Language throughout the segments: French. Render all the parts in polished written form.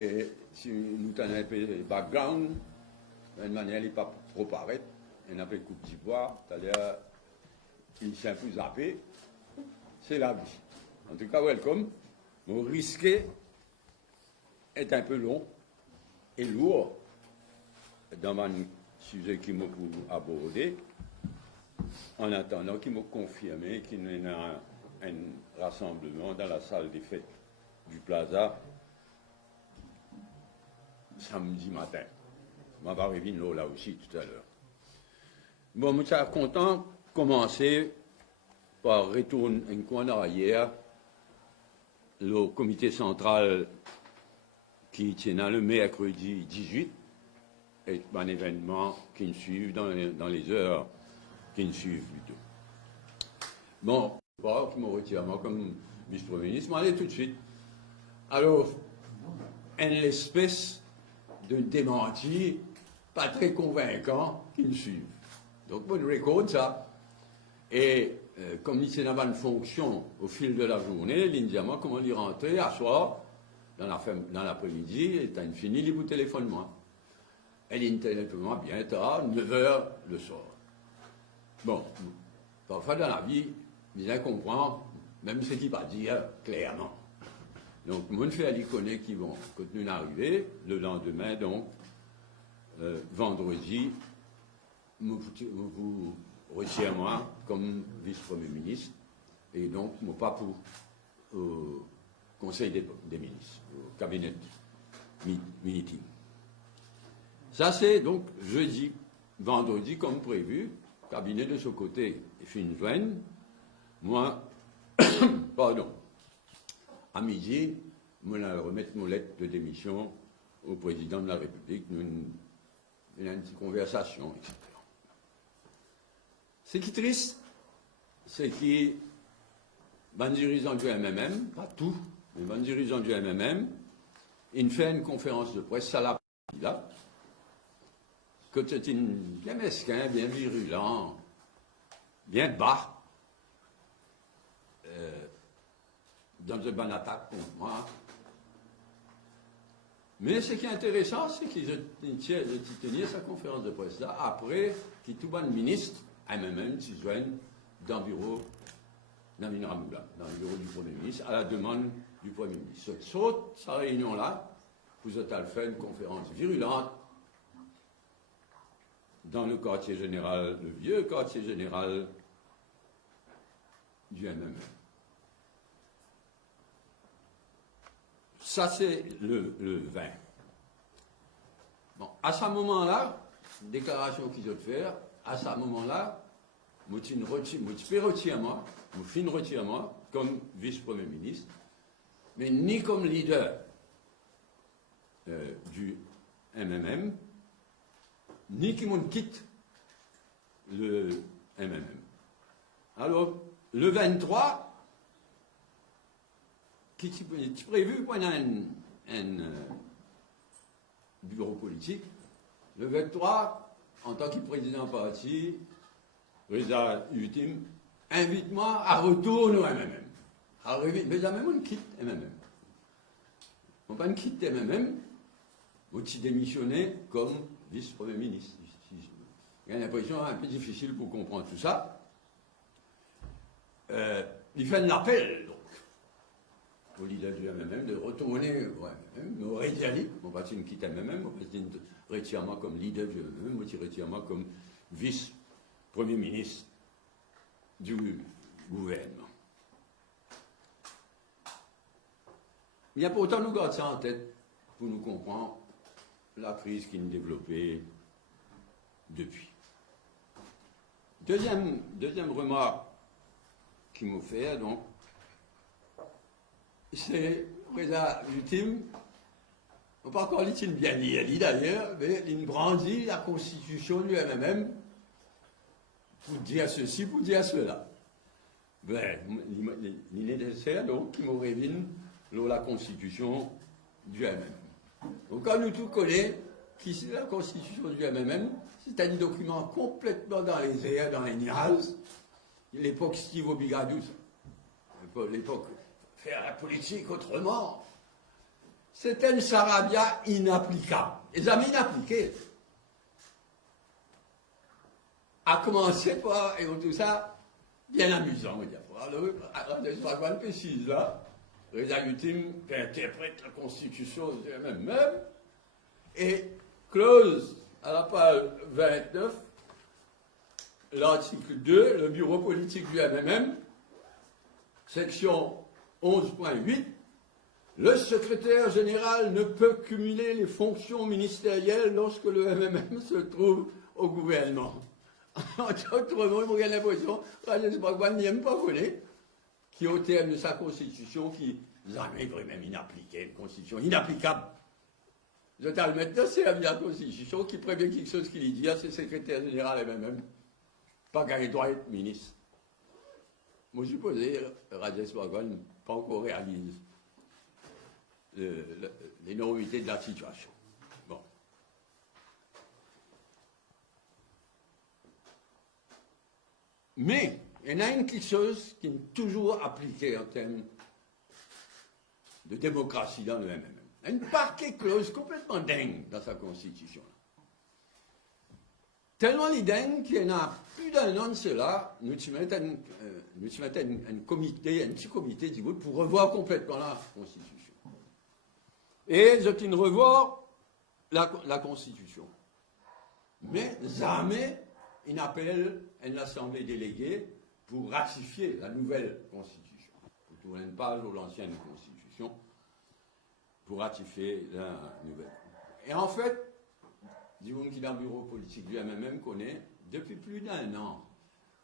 Et si nous avons un peu de background, d'une manière, il n'est pas trop paraître, il n'a pas de coupe d'ivoire, c'est-à-dire qu'il s'est un peu zappé, c'est la vie. En tout cas, welcome. Mon risqué est un peu long et lourd dans un sujet qui m'a abordé, en attendant qu'il m'a confirmé qu'il y a un rassemblement dans la salle des fêtes du Plaza samedi matin. On va revenir là aussi tout à l'heure. Bon, je suis content de commencer par retourner un coin en arrière le comité central qui tient le mercredi 18 est un événement qui nous suit dans les heures qui nous suivent plutôt. Bon, pas qui me retire moi comme vice-premier ministre, mais allez tout de suite. Alors, une espèce de démenti pas très convaincant qui nous suivent. Donc, bon, je récolte ça. Et comme il y a une fonction au fil de la journée, l'indiamment, comment il rentrer à soir, dans l'après-midi, et t'as fini, il vous téléphone moi. Elle téléphone moi bien tard, 9h le soir. Bon, parfois dans la vie, bien comprendre, même ce qu'il va dire clairement. Donc, mon fait à l'icône qui vont continuer d'arriver, le lendemain, donc, vendredi, vous retirez moi comme vice-premier ministre, et donc, pas pour au Conseil des ministres, au cabinet meeting. Ça, c'est donc jeudi, vendredi, comme prévu, cabinet de ce côté est fin de joindre. Moi, pardon, à midi, je vais remettre mon lettre de démission au président de la République. Nous avons une petite conversation, etc. Ce qui est triste, c'est que les dirigeants du MMM, pas tout, mais les dirigeants du MMM, ils font une conférence de presse à la là, que c'est bien mesquin, bien virulent, bien bas, dans une bonne attaque contre moi. Mais ce qui est intéressant, c'est qu'ils ont tenu sa conférence de presse là, après que tout bon ministre, MMM, se joignent dans le bureau, dans le bureau du Premier ministre, à la demande du Premier ministre. Saute sa réunion là, vous avez fait une conférence virulente dans le quartier général, le vieux quartier général du MMM. Ça, c'est le 20. Bon, à ce moment-là, déclaration qu'ils ont fait, à ce moment-là, je fais retire-moi, je finis retire-moi comme vice-premier ministre, mais ni comme leader du MMM, ni qui m'ont quitte le MMM. Alors, le 23, qui est prévu pendant un bureau politique, le 23, en tant que président parti, résultat ultime, invite-moi à retourner au MMM. Mais jamais on quitte MMM. On ne quitte MMM, on s'est démissionné comme vice-premier ministre. Il y a une impression un peu difficile pour comprendre tout ça. Il fait un appel, donc, au leader du MMM de retourner au MMM, mais au Rédiali, on va dire quitte MMM, on va dire retire-moi comme leader du MMM, on va dire retire-moi comme vice-premier ministre du gouvernement. Il y a pourtant nous garder ça en tête pour nous comprendre la crise qui nous développée depuis. Deuxième remarque qui me fait, donc, c'est, l'ultime, on pas encore dit bien dit d'ailleurs, mais il brandit la constitution du MMM pour dire ceci, pour dire cela. Ben, il est nécessaire donc qu'il me révèle la constitution du MMM. Donc quand nous tous connaissons qui c'est la constitution du MMM, c'est un document complètement dans les airs, dans les nuages, l'époque Steve Obigadou, l'époque faire la politique autrement. c'était une sarabia inapplicable. Les amis inappliqués. A commencer par, et tout ça, bien amusant, il y a pas. Alors, je vais précise là, les ultimes qui interprètent la Constitution du MMM, et clause à la page 29, l'article 2, le bureau politique du MMM, section 11.8, le secrétaire général ne peut cumuler les fonctions ministérielles lorsque le MMM se trouve au gouvernement. Autrement, il a l'impression que Rajesh Bhagwan n'aime pas connaître, qui au terme de sa constitution, qui jamais vraiment inappliquée, une constitution inapplicable. Je t'ai le mettre dans la constitution qui prévient quelque chose qu'il dit à ses secrétaires généraux et même pas qu'il doit être ministre. Moi, je suppose que Rajesh Bhagwan n'a pas encore réalisé l'énormité de la situation. Bon. Mais, il y en a une quelque chose qui est toujours appliquée en termes de démocratie dans le MMM. Une paquet clause complètement dingue dans sa constitution. Tellement dingue qu'il y en a plus d'un an de cela, nous mettons un petit comité pour revoir complètement la constitution. Et je tiens revoir la constitution. Mais jamais il n'appelle une assemblée déléguée pour ratifier la nouvelle constitution. Pour tourner une page de l'ancienne constitution pour ratifier la nouvelle. Et en fait, disons qui dans le bureau politique du MMM connaît, depuis plus d'un an,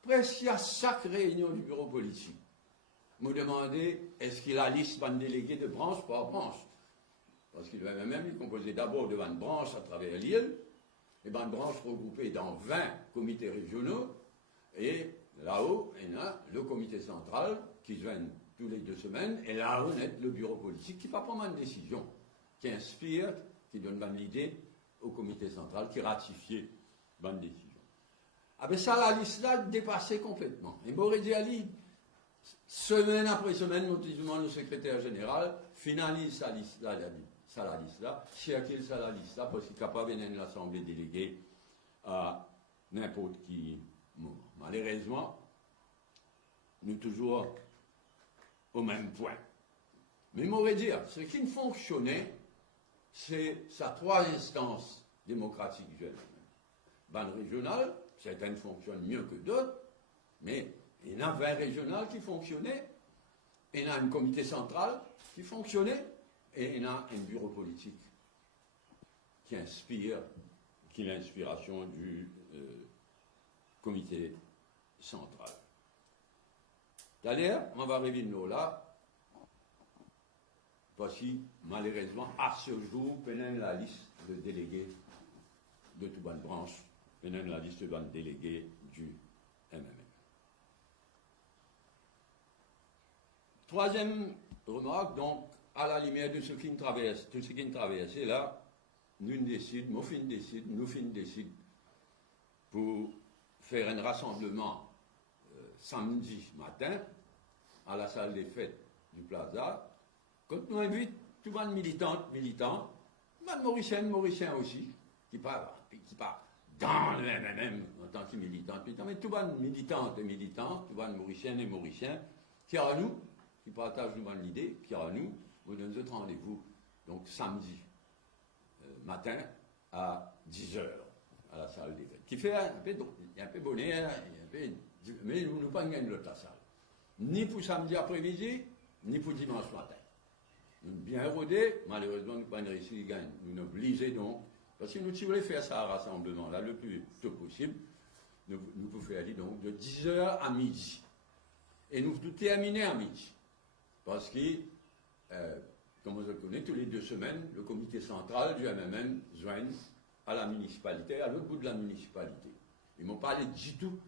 presque à chaque réunion du bureau politique, me demander est-ce qu'il a la liste de délégués de branche par branche. Parce que le MMM est composé d'abord de 20 branches à travers l'île, les 20 branches regroupées dans 20 comités régionaux, et là-haut, il y a le comité central qui se vient tous les 2 semaines, et là, on est le bureau politique qui va prendre une décision, qui inspire, qui donne une idée au comité central, qui ratifie une décision. Ah ben ça, la liste-là dépassait complètement. Et Borédi Ali, semaine après semaine, notamment le secrétaire général, finalise sa liste-là, circule sa liste-là, parce qu'il est capable de l'Assemblée déléguée à n'importe qui moment. Malheureusement, nous toujours au même point. Mais m'aurait dire, ce qui ne fonctionnait, c'est sa 3 instances démocratiques jeunes. Ban régional, certaines fonctionnent mieux que d'autres, mais il y en a 20 régionales qui fonctionnaient, il y en a un comité central qui fonctionnait, et il y en a un bureau politique qui inspire, qui est l'inspiration du comité central. D'ailleurs, on va revenir là. Voici, malheureusement, à ce jour, pendant la liste de délégués de toute bonne branche, pendant la liste de délégués du MMM. Troisième remarque, donc, à la lumière de ce qui nous traverse, et là, nous décidons, nous décidons pour faire un rassemblement samedi matin à la salle des fêtes du Plaza. Quand nous invitons tout le monde militants, Mauriciens aussi, qui partent dans le MMM en tant que militants, mais tout le monde militantes et militants, tout le monde Mauriciens et Mauriciens, qui à nous, qui partagent nous l'idée, qui à nous, vous donnez un rendez-vous, donc samedi matin à 10h à la salle des fêtes. Qui fait un peu bonnet, mais nous ne pas gagner l'autre salle. Ni pour samedi après-midi, ni pour dimanche matin. Nous bien rodés, malheureusement, nous n'avons pas réussi à gagner. Nous nous obligés donc, parce que nous, si vous voulez faire ça rassemblement là le plus tôt possible, nous pouvons faire donc de 10h à midi. Et nous devons terminer à midi. Parce que, comme vous le connaissez, tous les 2 semaines, le comité central du MMM joint à la municipalité, à l'autre bout de la municipalité. Ils ne m'ont pas du tout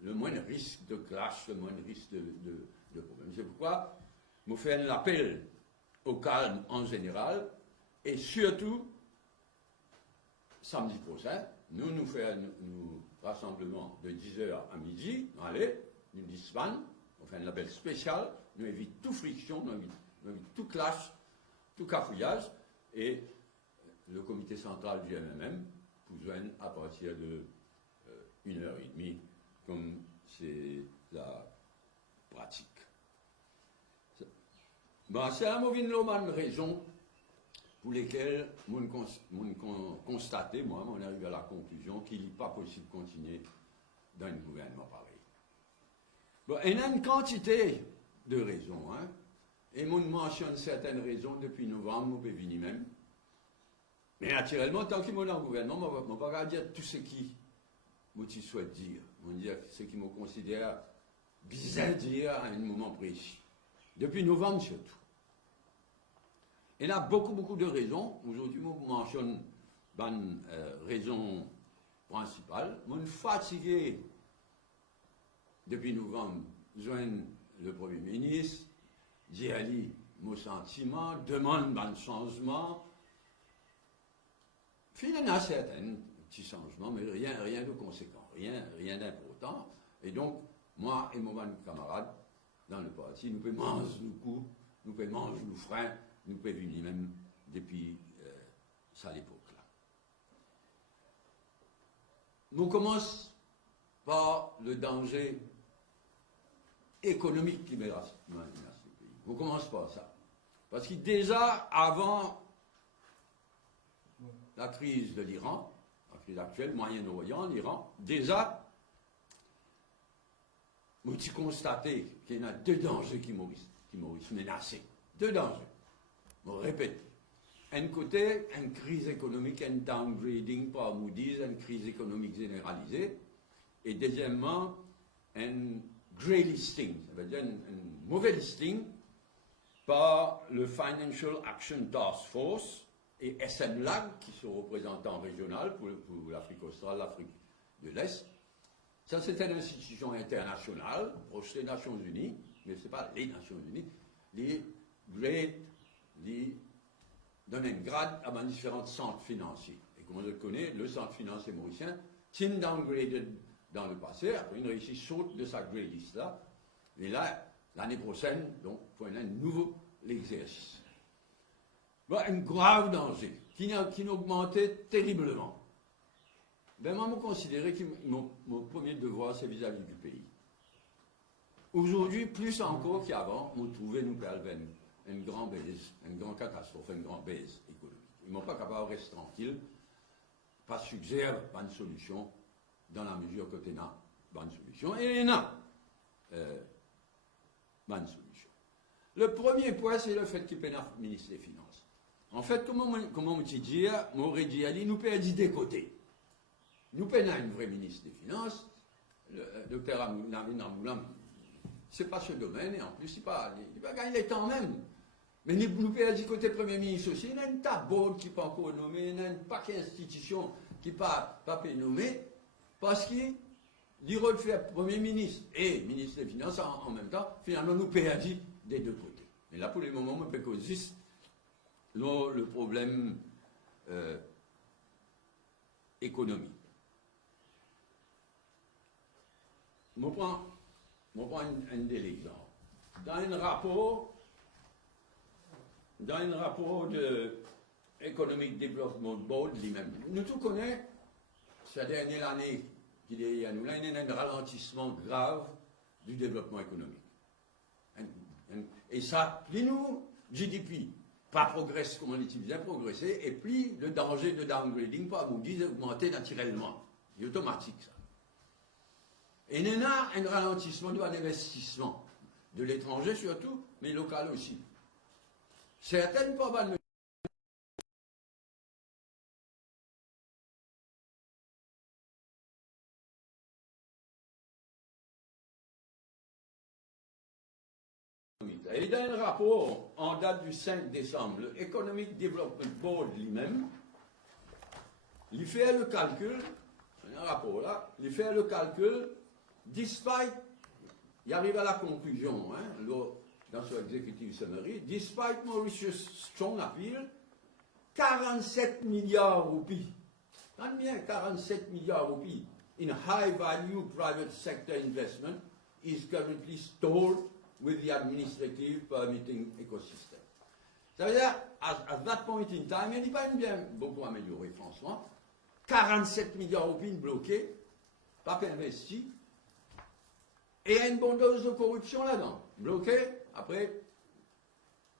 le moindre risque de clash, le moindre risque de problème. C'est pourquoi nous faisons un appel au calme en général, et surtout, samedi prochain, nous faisons un rassemblement de 10h à midi, allez, nous disbandons, on fait un appel spécial, nous évitons toute friction, nous évitons tout clash, tout cafouillage, et le comité central du MMM pour joindre à partir de 1h30, comme c'est la pratique. Ben, c'est la mauvaise raison pour lesquelles on constaté, moi, on arrive à la conclusion qu'il n'est pas possible de continuer dans un gouvernement pareil. Bon, il y a une quantité de raisons, hein, et on mentionne certaines raisons depuis novembre, on peut venir même. Mais naturellement, tant qu'il est dans le gouvernement, on ne va pas dire tout ce qui je souhaite dire. On va dire ce qui me considère bizarre de dire à un moment précis. Depuis novembre surtout. Il y a beaucoup de raisons. Aujourd'hui, je mentionne une raison principale. Je suis fatigué depuis novembre, joindre le Premier ministre, dire mon sentiment, demande un changement. Finalement, il y a certains petits changements, mais rien de conséquent, rien d'important. Et donc, moi et mon camarade dans le parti, nous pouvons manger nos coups, nous pouvons manger nos freins, nous pouvons venir même depuis ça l'époque-là. Nous commençons par le danger économique qui menace ce pays. On commence par ça. Parce que déjà, avant la crise de l'Iran, la crise actuelle, Moyen-Orient, l'Iran, déjà, nous avons constaté qu'il y a deux dangers qui m'ont menacés. Deux dangers. Je répète. Un côté, une crise économique, un downgrading par Moody's, une crise économique généralisée. Et deuxièmement, un grey listing, ça veut dire un mauvais listing par le Financial Action Task Force et SNLAG, qui sont représentants régionaux pour l'Afrique australe, l'Afrique de l'Est. Ça, c'est une institution internationale, proche des Nations Unies, mais ce n'est pas les Nations Unies. Les donnent un grade à différents centres financiers. Et comme on le connaît, le centre financier mauricien, c'est downgraded dans le passé, après une réussite saute de sa grey list-là. Et là, l'année prochaine, donc, pour un nouveau exercice. Bon, un grave danger qui a augmenté terriblement. Ben, moi, je considère que mon premier devoir, c'est vis-à-vis du pays. Aujourd'hui, plus encore qu'avant, nous trouvons nous perdre une grande baisse, une grande catastrophe, une grande baisse économique. Ils ne sont pas capables de rester tranquilles, pas suggérer une solution dans la mesure que tu as une solution. Et il y en a une solution. Le premier point, c'est le fait qu'il y ait un ministre des Finances. En fait, comment on dit dire, m'aurait dit, nous perdons des côtés. Nous perdons un vrai ministre des Finances, le docteur Amoulam, ce n'est pas ce domaine, et en plus, il ne va pas gagner le temps même. Mais nous perdons du côté Premier ministre aussi, il y a une tableau qui n'est pas encore nommée, il y a un paquet d'institutions qui n'est pas nommé, parce qu'il rôle de faire Premier ministre et ministre des Finances en même temps, finalement, nous perdons des deux côtés. Et là, pour le moment, on peut causer le problème économique. Je prends un exemple. Dans un rapport de Economic Development Board lui-même, nous tous connaissons, cette dernière année qu'il y a nous, là, il y a un ralentissement grave du développement économique. Et ça, plus nous, GDP, pas progresse comme on dit bien progresser, et plus le danger de downgrading, pas vous dire augmenter naturellement. C'est automatique ça. Et il y a un ralentissement de l'investissement, de l'étranger surtout, mais local aussi. Certaines probablement et dans un rapport en date du 5 décembre, le Economic Development Board lui-même, il fait le calcul, c'est un rapport là, il fait le calcul, despite, il arrive à la conclusion, hein, dans son executive summary, despite Mauritius' strong appeal, 47 milliards roupies, combien 47 milliards roupies in high value private sector investment is currently stored with the administrative permitting ecosystem. Ça veut dire, à that point in time, il n'y a pas bien beaucoup amélioré, franchement. 47 milliards de roupies bloqués, pas investis, et il y a une bonne dose de corruption là-dedans. Bloqué, après,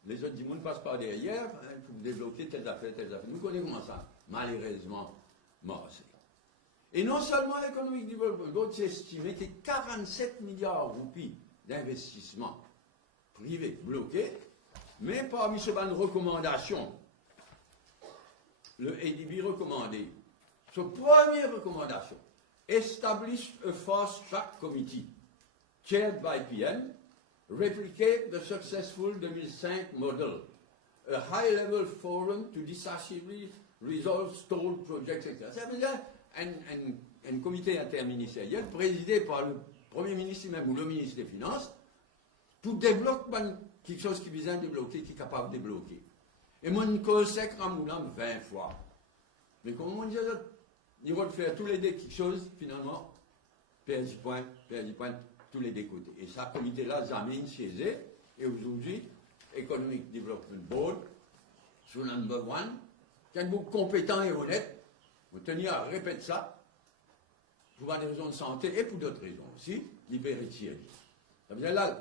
les autres du monde passent par derrière pour débloquer telles affaires, telles affaires. Nous connaissons ça, malheureusement, morcé. Et non seulement l'économique développement, d'autres estimé que 47 milliards de roupies d'investissement privé bloqués, mais parmi ces bonnes recommandations, le ADB recommandé, sa première recommandation, establish a fast track committee, chaired by PM, replicate the successful 2005 model, a high-level forum to decisively resolve stalled projects, etc. Ça veut dire un comité interministériel présidé par le Premier ministre même ou le ministre des Finances pour débloquer quelque chose qui vise à débloquer, qui est capable de débloquer. Et moi, je conseille Ramoulam 20 fois. Mais comme on dit, il va faire tous les deux quelque chose, finalement, perdre point, tous les deux côtés. Et ça, comité-là, jamais siégé. Et aujourd'hui, Economic Development Board, sous number one, qui est beaucoup compétent et honnête, vous tenez à répéter ça, pour des raisons de santé et pour d'autres raisons aussi, libérité. Ça veut dire là,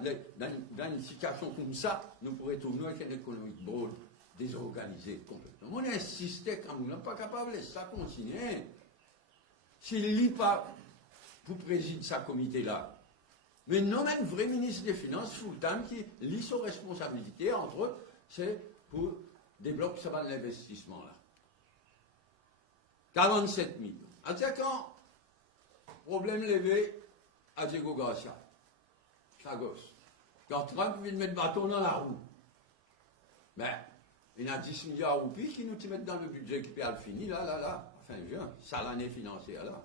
dans une situation comme ça, nous pourrions tourner avec un Economic Board désorganisé complètement. On insistait quand nous n'sommes pas capables de ça continuer. S'il ne lit pas pour présider ce comité-là, mais non, un vrai ministre des Finances full-time qui lit ses responsabilités, entre autres, c'est pour débloquer ce investissement-là. 47 millions. Attaquant, problème levé à Diego Garcia, Chagos. Quand Trump vient de mettre bâton dans la roue, ben, il y a 10 milliards de roupies qui nous mettent dans le budget qui peut fini, là, fin juin, ça l'année financière, là.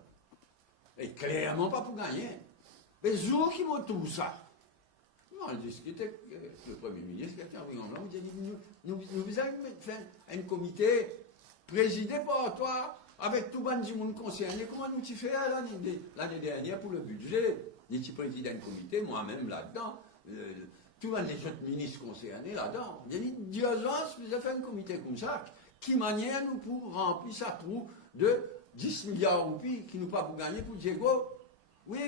Et clairement pas pour gagner. Mais jour qui m'a tout ça. On discutait avec le Premier ministre, quelqu'un en blanc, il dit, nous allons faire un comité présidé par toi, avec tout le monde concerné. Comment nous tu fais l'année dernière pour le budget? Il dit, président du comité, moi-même là-dedans, tous les autres ministres concernés là-dedans. Il dit, d'urgence, vous avez fait un comité comme ça, qui manière nous pour remplir sa trou de 10 milliards de roupies qui nous pas pour gagner pour Diego. Oui.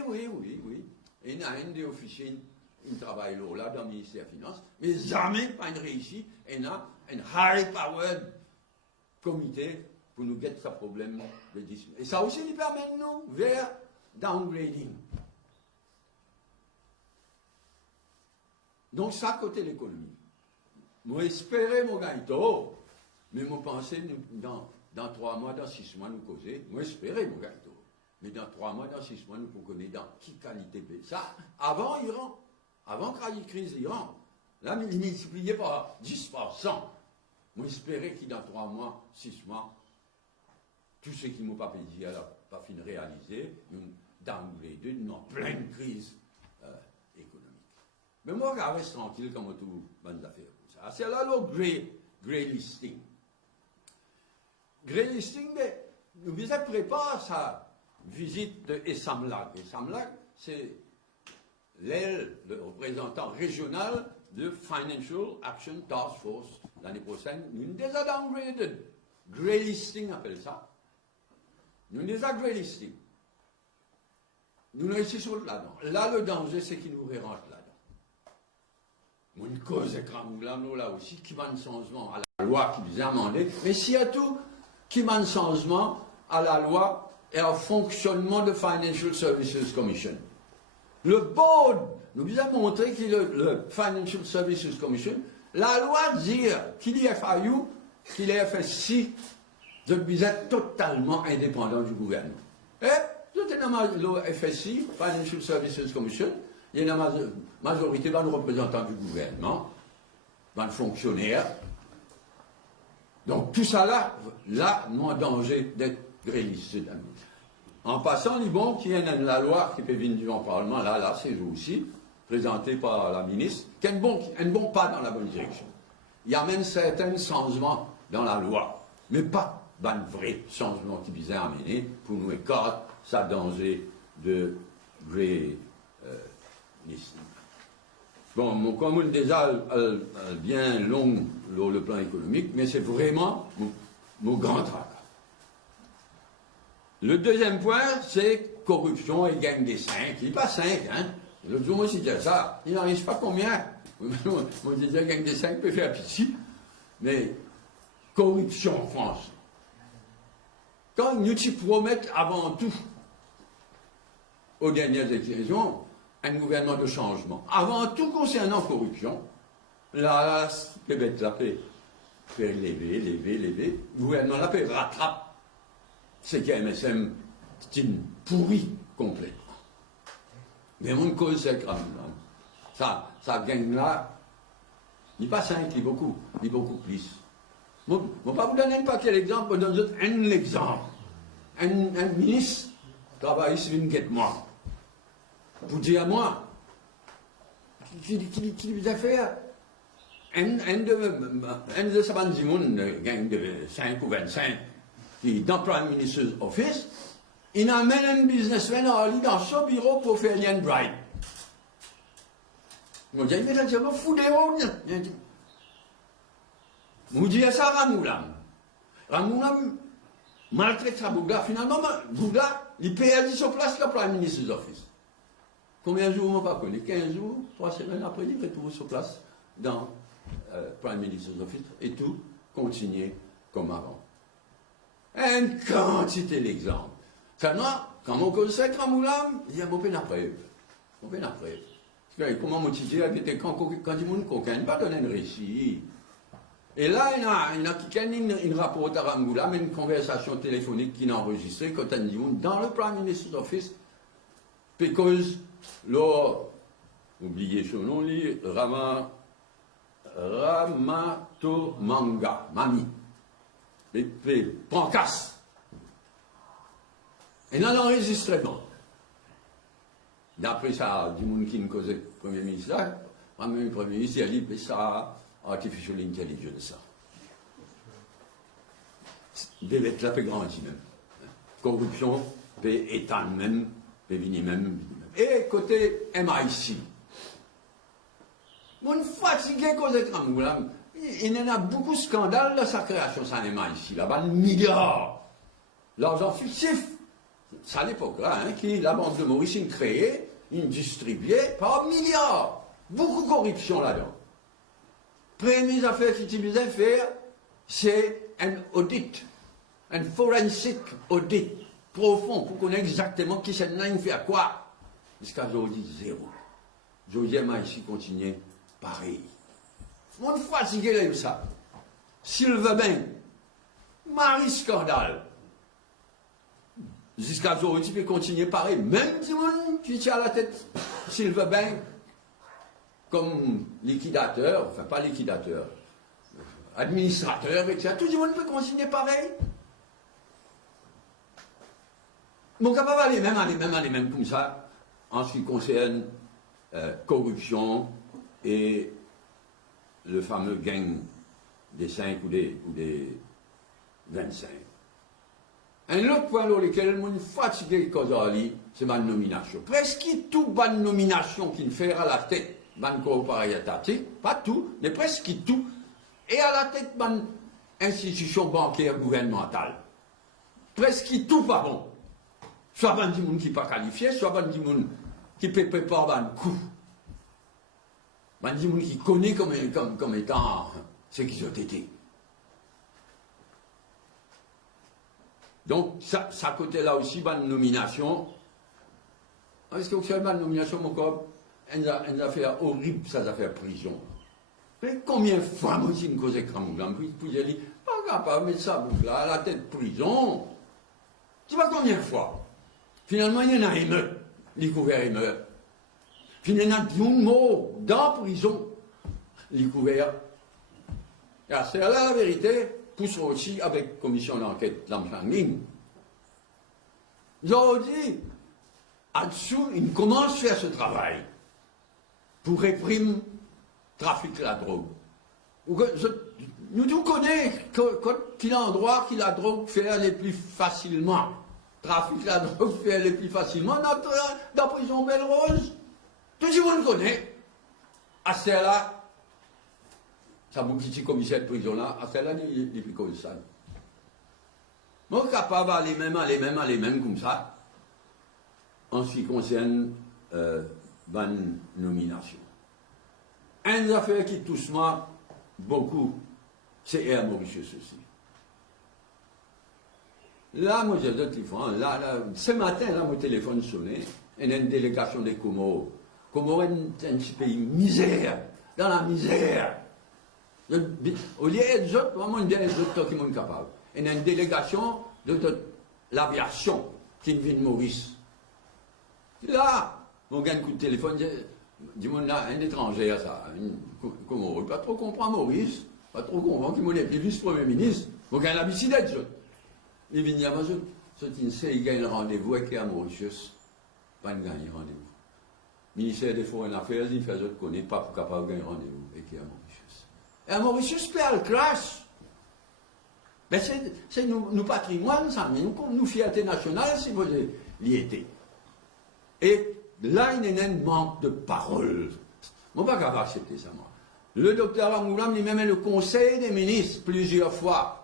Et il y a un des officiers, il travaille là dans le ministère des Finances, mais jamais pas une réussite. Et il y a un high-powered comité pour nous guetter ce problème de 10 milliards. Et ça aussi nous permet nous vers downgrading. Donc ça, côté l'économie. Moi, espérer mon gaito, mais moi, penser dans 3 mois, dans 6 mois, nous causer. Moi, espérer mon gaito. Mais dans 3 mois, dans 6 mois, nous pour connaître dans quelle qualité. Ça, avant Iran, avant que la crise d'Iran, là, il multipliait par 10%. Moi, espérer qu'il dans 3 mois, 6 mois, tout ce qui ne m'ont pas payé, alors, pas fini de réaliser, nous, dans les deux, nous avons plein de crises économiques. Mais moi, je reste tranquille comme tout bonnes affaires comme ça. C'est là le grey listing. Grey listing, mais nous visons préparer sa visite de Essamlak. Essamlak, c'est l'aile, le représentant régional de Financial Action Task Force. L'année prochaine, nous déjà downgraded. Grey listing appelle ça. Nous déjà grey listing. Nous réussissons là-dedans. Là, le danger, c'est qu'il nous rentre là-dedans. Une cause écrasante là aussi, qui va un changement à la loi qui nous a demandé, mais surtout, qui va un changement à la loi et au fonctionnement de Financial Services Commission. Le board nous a montré que le Financial Services Commission, la loi dit qu'il est FIU, qu'il est FSC, vous êtes totalement indépendant du gouvernement. Et, le FSC, Financial Services Commission, il y a une majorité de représentants du gouvernement, de fonctionnaires. Donc tout ça là, nous en danger d'être grélisté. En passant, il est bon qu'il y ait la loi qui peut venir du Parlement, là, c'est aussi, présentée par la ministre, qui est un bon pas dans la bonne direction. Il y a même certains changements dans la loi, mais pas d'un vrai changement qui vise à amener pour nous écarter ça danger de grey listing. Bon, mon commune déjà bien long sur le plan économique, mais c'est vraiment mon grand trac. Le deuxième point, c'est corruption et gang des 5. Il n'est pas 5, hein. L'autre jour, moi, je disais ça. Il n'arrive pas combien. Moi, je disais gang des 5 peut faire pitié. Mais corruption en France. Quand nous t'y promettons avant tout, aux dernières élections, un gouvernement de changement. Avant tout concernant corruption, là, les bêtes la paix. Faire lever. Le gouvernement la paix rattrape. C'est qu'MSM, c'est une pourrie complètement. Mais mon cause, c'est que ça gagne là, il n'est pas 5, il est beaucoup plus. Je ne vais pas vous donner un paquet d'exemples, je vous donne un exemple. Un ministre travaille sur une quête moi. Vous dites à moi, qui vous a fait un de ces gang de 5 ou 25, qui dans le Prime Minister's Office, il amène un businessman dans son bureau pour faire un bribe. Je dis, mais je vais foutre des ronds. Je dis, ça Ramoulam. Ramoulam maltraite sa Bougla. Finalement, Bougla, il paye sur place le Prime Minister's Office. Combien de jours, on ne va pas connaître? 15 jours, 3 semaines après, il retrouve sur place dans Prime Minister's Office et tout continue comme avant. Une quantité d'exemples. Quand mon conseil Ramoulam, il y a mon peine à preuve. Comment motiver quand il ne coquin, pas donner un récit. Et là, il y a qui rapporte à Ramoulam, une conversation téléphonique qu'il a enregistrée quand il dit dans le Prime Minister's Office, because oubliez son nom, Ramatomanga, Mami. Pancas. Et là, l'enregistrement. D'après ça, du monde qui me causait le Premier ministre, le Premier ministre, il a dit, ça, artificial intelligence, ça. Devait être la plus grande, même. Corruption, État même, Vini même. Et côté MIC. Mon fatigué cause de Ramoulam. Il y en a beaucoup de scandales dans sa création, ça n'est pas ici, là-bas, milliards. L'argent fictif. C'est à l'époque, là, qui la Banque de Maurice, il créait, il distribuait par milliards. Beaucoup de corruption là-dedans. Première affaire qu'il utilisait faire, c'est un audit, un forensic audit profond pour connaître exactement qui c'est là, il fait à quoi. Jusqu'à aujourd'hui, zéro. Aujourd'hui, ici continue pareil. On est fatigué là, ça. Sylvain, Marie Scandale. Jusqu'à aujourd'hui, il peut continuer pareil. Même si on qui tient à la tête Sylvain comme liquidateur, enfin pas liquidateur, administrateur, etc. Tout le monde peut continuer pareil. Mon capable les mêmes comme ça, en ce qui concerne corruption et le fameux gang des 5 ou des 25. Un autre point sur lequel je suis fatigué, c'est ma nomination. Presque toute bonne nomination qu'il fait à la tête d'un corps étatique, pas tout, mais presque tout, et à la tête d'une institution bancaire gouvernementale. Presque tout pas bon. Soit ben du monde qui n'est pas qualifié, soit ben du monde qui peut préparer un coup. Ben du monde qui connaît comme étant ce qu'ils ont été. Donc, ça côté-là aussi, bonne nomination. Est-ce que vous savez, bonne nomination, mon corps, une affaire horrible, ça, affaire prison. Mais combien de fois, moi, j'ai une cause écrasante, puis j'ai dit, pas capable de mettre ça, là, à la tête de prison. Tu vois combien de fois? Finalement, il y en a émeut, les couverts émeut. Puis il y en a d'un mot dans la prison, les couverts. C'est là la vérité. Pousse aussi avec la commission d'enquête d'Amchanging. Ils ont dit, là-dessous, ils commencent à faire ce travail pour réprimer le trafic de la drogue. Nous tous connaissons quel endroit que la drogue fait le plus facilement. Trafic de la drogue fait le plus facilement dans la prison Belle-Rose. Tout le monde connaît. à celle-là, ça vous quitte commissaire de prison là, à celle-là, il est plus comme ça. Moi, capable d'aller même comme ça, en ce qui concerne la nomination. Une affaire qui touche moi beaucoup, c'est Air Mauritius aussi. Là, moi, j'ai d'autres téléphones. Là, ce matin, là, mon téléphone sonnait. Il y a une délégation des Comores. Comores, c'est un petit pays misère, dans la misère. Au lieu des autres, vraiment, il y a des autres qui sont capables. Il y a une délégation de l'aviation qui vient de Maurice. Là, on gagne un coup de téléphone, dis-moi là, un étranger, ça, Comores. Pas trop comprendre Maurice, pas trop comprendre qu'il est vice-premier ministre. On gagne la visite des autres. Il vient à Amazon, il gagne le rendez-vous avec Air Mauritius. Pas de gagner rendez-vous. Le ministère des Foreign Affairs, il fait autres connaître pas capable de gagner rendez-vous avec Air Mauritius. Air Mauritius perd le crash. Mais c'est nos patrimoines, ça, nous fierté nationale, si vous l'y étiez. Et là, il y a un manque de parole. Moi, pas capable d'accepter ça, moi. Le docteur Amoulam, il même le conseil des ministres plusieurs fois.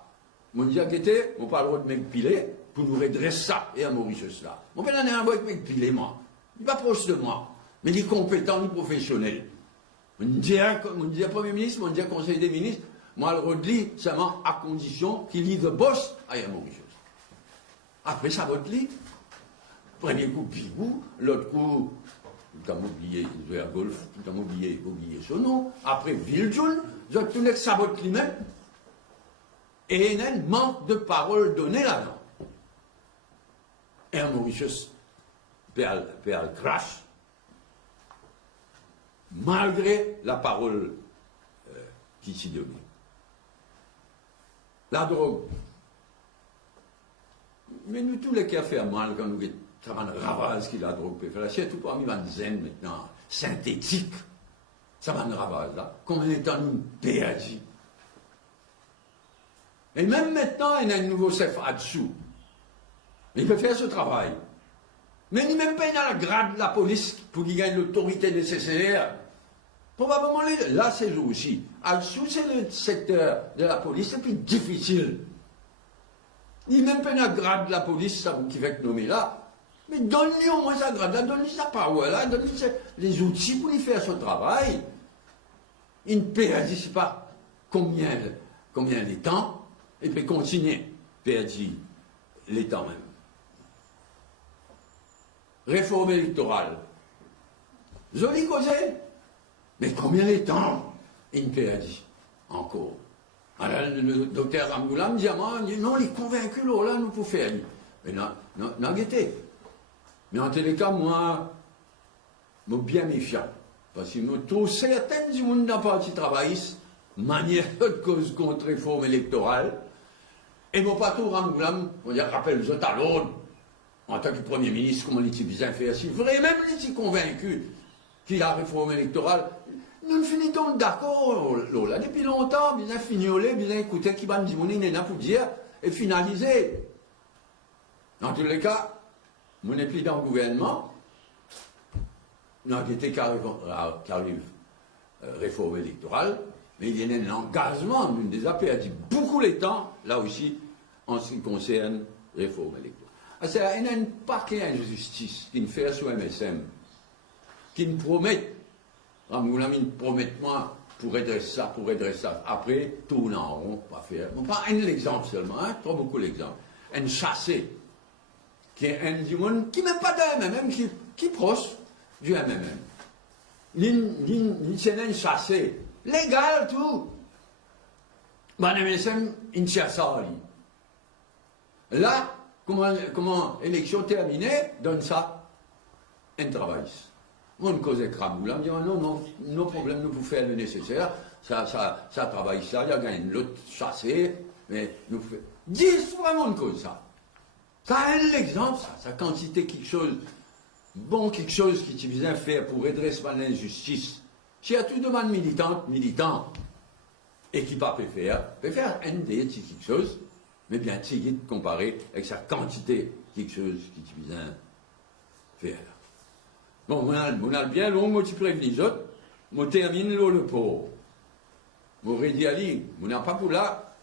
Mon dit qu'était, on parle de mec pilé pour nous redresser ça et à Mauritius là. Mon père en est un bon mec pilé, moi. Il n'est pas proche de moi, mais il est compétent, il est professionnel. On dit Premier ministre, on dit Conseil des ministres, moi, le redis seulement à condition qu'il lit le boss à Mauritius. Après, ça va te lire. Premier coup, Pigou, l'autre coup, tout à oublié, il jouait à golf, tout à oublié son nom. Après, Villejoul, j'ai tout le ça va te lire même. Et il y a un manque de parole donnée là-dedans. Et Mauritius perd le crash, malgré la parole qui s'y donnait. La drogue. Mais nous, tous les qui a fait mal, quand nous ça va un ravage qui la drogue peut faire. Surtout parmi les zen maintenant, synthétique. Ça va un ravage là. Combien de temps nous perdons? Et même maintenant, il y a un nouveau chef là-dessous. Il peut faire ce travail. Mais il n'est même pas dans la grade de la police pour qu'il gagne l'autorité nécessaire. Probablement, là, c'est eux aussi. En-dessous, c'est le secteur de la police, c'est plus difficile. Il n'est même pas dans la grade de la police, ça vous qui va être nommé là. Mais donne-lui au moins sa grade là, donne-lui sa parole là, donne-lui les outils pour lui faire son travail. Il ne perd pas combien les temps. Et puis continuer, perdit les temps même. Réforme électorale. Joli causé, mais combien les temps il perdit encore. Alors, le docteur Amoulam dit non, il est convaincu, là, nous pouvons faire. Mais non, guettez. Mais en tous les cas, moi, je suis bien méfiant. Parce que je trouve certaines du monde dans le parti travailliste, manière de cause contre réforme électorale. Et mon patron Ramgoulam, on dit, rappelle les autres à l'ordre, en tant que Premier ministre, comment il est bien fait si vrai, même il est convaincu qu'il a réforme électorale. Nous ne finissons d'accord, là, depuis longtemps, bien fignolé, bien écouté, qui va nous dire, on est là pour dire, et finaliser. Dans tous les cas, on n'est plus dans le gouvernement, on a été qu'arrive réforme électorale, mais il y a un engagement d'une des AP a dit beaucoup les temps, là aussi, en ce qui concerne réforme électorale. Il y a un paquet d'injustices qui nous fait sur MSM, qui nous promettent, moi, pour redresser ça. Après, tourner en rond, pas faire. Bon, pas un exemple seulement, trop beaucoup l'exemple. Un chassé, qui est un du monde, qui n'est même pas de MMM, qui est proche du MMM. C'est un chassé. Légal, tout. Ben, MSM, il chasse ça. Là, comment élection terminée, donne ça, un travail. On cause cramou, là, on dit non, nos problèmes, nous pouvons faire le nécessaire, ça travaille ça, il y a gagné l'autre chassé, mais nous pouvons faire. 10 vraiment de cause ça. Ça a un exemple, ça quantité quelque chose, quelque chose qui te vient faire pour redresser l'injustice. Si y a tout demande militant, et qui pas peut faire un des quelque chose, mais bien tigre comparé avec sa quantité quelque chose qui te vient faire. Bon, on a bien long, moi tu préviens les autres, je termine le pot. M'aurait dit Ali, on n'a pas pour là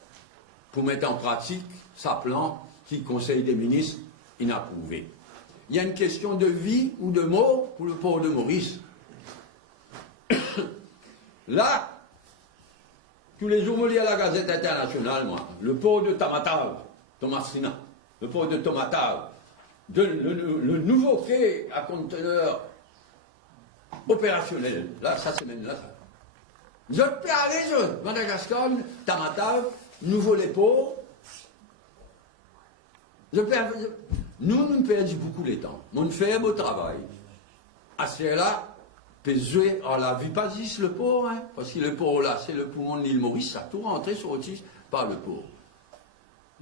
pour mettre en pratique sa plan qui Conseil des ministres inapprouvé. Il y a une question de vie ou de mort pour le port de Maurice. Là, tous les jours, je lis à la Gazette internationale, moi, le port de Tamatave, Thomasina, le port de Tamatave, le nouveau quai à conteneurs opérationnel. Là, ça semaine-là, ça. Je peux aller sur Madagascar, Tamatave, nouveau les ports. Nous perdons beaucoup de temps. On fait un beau travail. À cela, peut jouer à la vie pas juste le port, hein, parce que le port là, c'est le poumon de l'île Maurice, ça a tout rentré sur Otis par le port.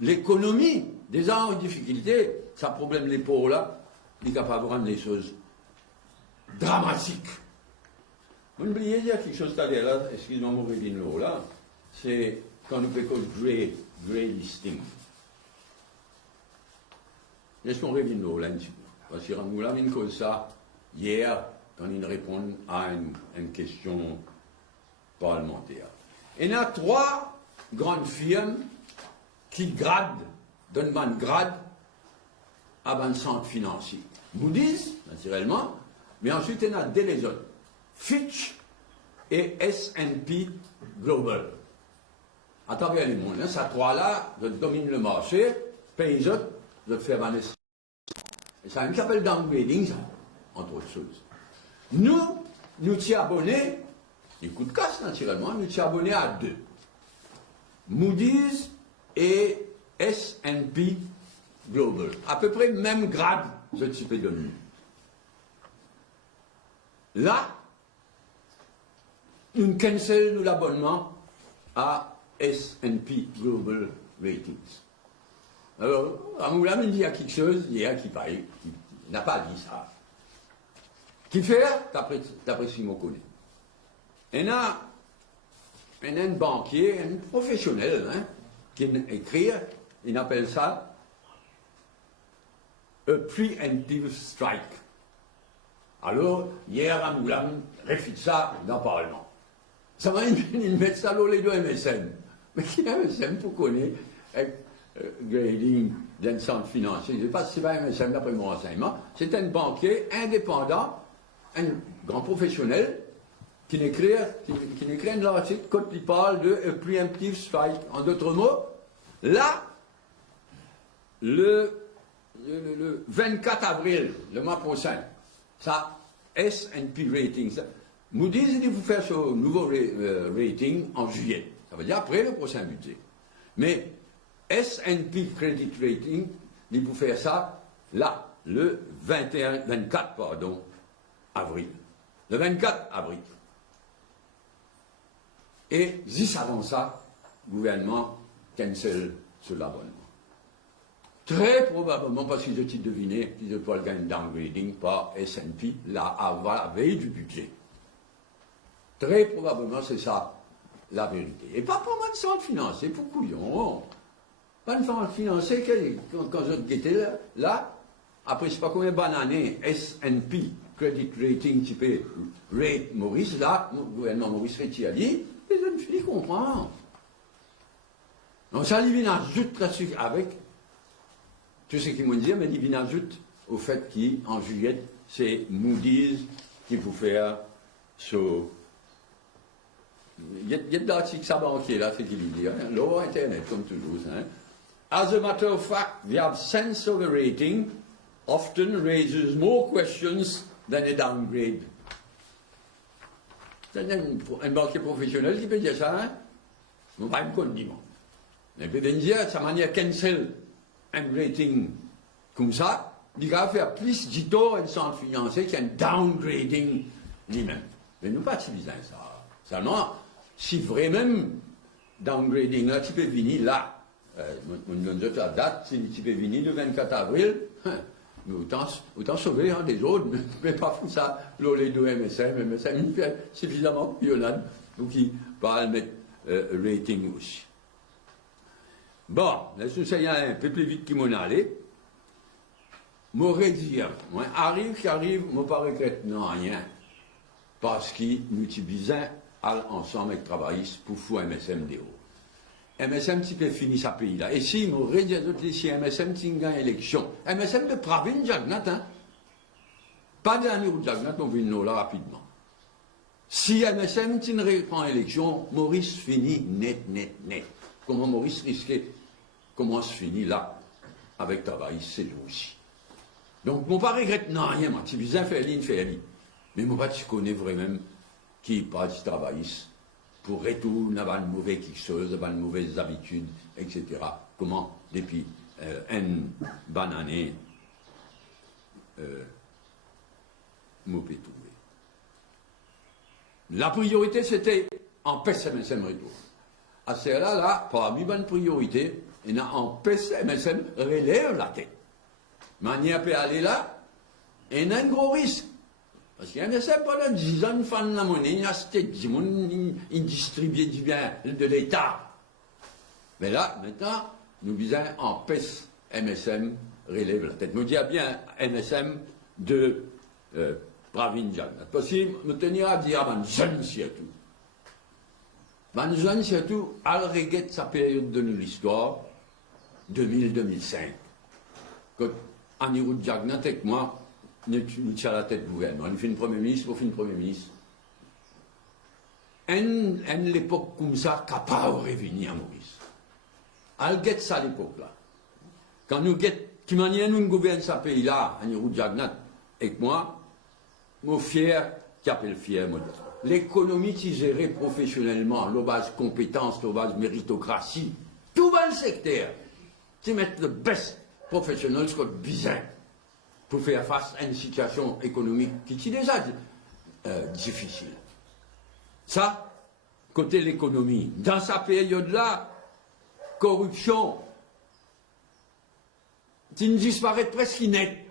L'économie, déjà en difficulté, ça problème les ports là, il est capable de rendre les choses dramatiques. Vous n'oubliez dire quelque chose là, excusez-moi, mon rédine là, c'est quand nous faisons grey listing. Laisse-moi revenir là un petit peu. Parce que nous avons une cause ça hier quand il répond à une question parlementaire. Il y a 3 grandes firmes qui donnent un grade à un centre financier. Moody's, naturellement, mais ensuite il y en a des autres. Fitch et S&P Global. À travers le monde, ces 3-là, je domine le marché, paye les autres, je fais ma naissance. Et ça s'appelle downgrading, ça, entre autres choses. Nous sommes abonnés, les coups de casse naturellement, nous sommes abonnés à 2. Moody's et S&P Global. À peu près même grade, je type de nous. Là, nous cancel l'abonnement à S&P Global Ratings. Alors, à Moulin, il y a quelque chose hier qui paye, qui n'a pas dit ça. Qui fait, d'après ce qu'on connaît. Il y a un banquier, un professionnel, hein, qui écrit, il appelle ça a preemptive strike. Alors, hier, à Moulin, refuse ça dans le Parlement. Ça va, ils mettent ça dans les 2 MSN. Mais qui est un MSN pour connaître grading d'un centre financier? Je ne sais pas si c'est un MSN d'après mon renseignement. C'est un banquier indépendant, un grand professionnel, qui n'écrit un article quand il parle de a preemptive strike. En d'autres mots, là, le 24 avril, le mois prochain, ça, S&P Ratings, Moody's, il vous faire ce nouveau rating en juillet. Ça veut dire après le prochain budget. Mais S&P Credit Rating, il vous faire ça là, le 24 avril. Le 24 avril. Et juste avant ça, le gouvernement cancel sur l'abonnement. Très probablement, parce qu'ils ont deviné qu'ils ont gagné downgrading par S&P là, avant la veille du budget. Très probablement, c'est ça la vérité. Et pas pour moi de centre financier, pour couillon. Pas de centre financier, quand j'étais là, après je ne sais pas combien de bonnes années, S&P Credit Rating type Rate Maurice, là, le gouvernement Maurice Rétiali, les jeunes filles comprennent. Donc ça, il vient ajoute là-dessus avec tout ce qu'ils m'ont dit, mais il vient ajoute au fait qu'en juillet, c'est Moody's qui vous fait ce. Il y a de l'article ça banquier là, c'est qu'il dit, hein, l'eau Internet, comme toujours. Hein. As a matter of fact, the absence of a rating often raises more questions than a downgrade. C'est un banquier professionnel qui peut dire ça, hein? Non, pas un condiment. Il peut dire, sa manière cancel un rating comme ça, il va faire plus de tort à un centre financier qu'un downgrading lui-même. Mais nous pas utiliser ça. Seulement, si vraiment downgrading là, tu peux venir là, notre date, si tu peux venir le 24 avril, mais autant sauver hein, des autres, mais pas fou ça, les 2 MSM, il fait suffisamment violent pour qu'ils parlent mettre rating aussi. Bon, laisse-nous y un peu plus vite qu'il m'en allait. M'aurait dit, moi, arrive, je ne pas regretter non rien. parce que nous utilisons ensemble avec travaillistes pour faire MSM de haut. MSM qui peut finir ce pays-là. Et si nous réduisons ici MSM qui gagne l'élection, MSM de Pravin Jagnat, hein? Pas dernier ou Jagnat, on vient nous là rapidement. Si MSM qui ne reprend l'élection, Maurice finit net. Comment Maurice risquait, comment se finit là avec travaillistes, c'est lui aussi. Donc, mon pas regrette non rien, moi. Si bien faire ligne, faire ligne. Mais moi, pas, tu connais vraiment qui pas du travailliste pour retourner à une mauvaise quelque chose, à une mauvaise habitude, etc. Comment, depuis une bonne année, m'ont trouvé. La priorité, c'était en PSMSM retour. À celle-là, parmi les bonnes priorités, il y a en PSMSM relève la tête. Manière peut aller là, il y a un gros risque. Parce qu'il y a MSM pendant 10 ans, ils font la monnaie, ils achètent du monde, ils distribuent du bien de l'État. Mais là, maintenant, nous disons en PES, MSM relève la tête. Nous disons bien MSM de Pravin Jagnat. Parce que nous tenions à dire à les jeunes surtout. Les jeunes surtout, à regarder sa période de l'histoire, 2000-2005. Quand Anirudh Jagnat avec moi, nous tient la tête gouvernement. Nous fait une premier ministre, on fait une premier ministre. En l'époque comme ça, capable de revenir à Maurice. Al get ça à l'époque-là. Quand nous get, qui manière nous gouverne ce pays-là, Anirudh Jagnat, avec moi, mon fier, qui appelle fier, moi. L'économie qui gérait professionnellement, le base compétence, le base méritocratie, tout va le secteur, qui mettent le best professionnel, ce qu'on besoin pour faire face à une situation économique qui est déjà difficile. Ça, côté l'économie, dans sa période-là, corruption, qui ne disparaît presque net.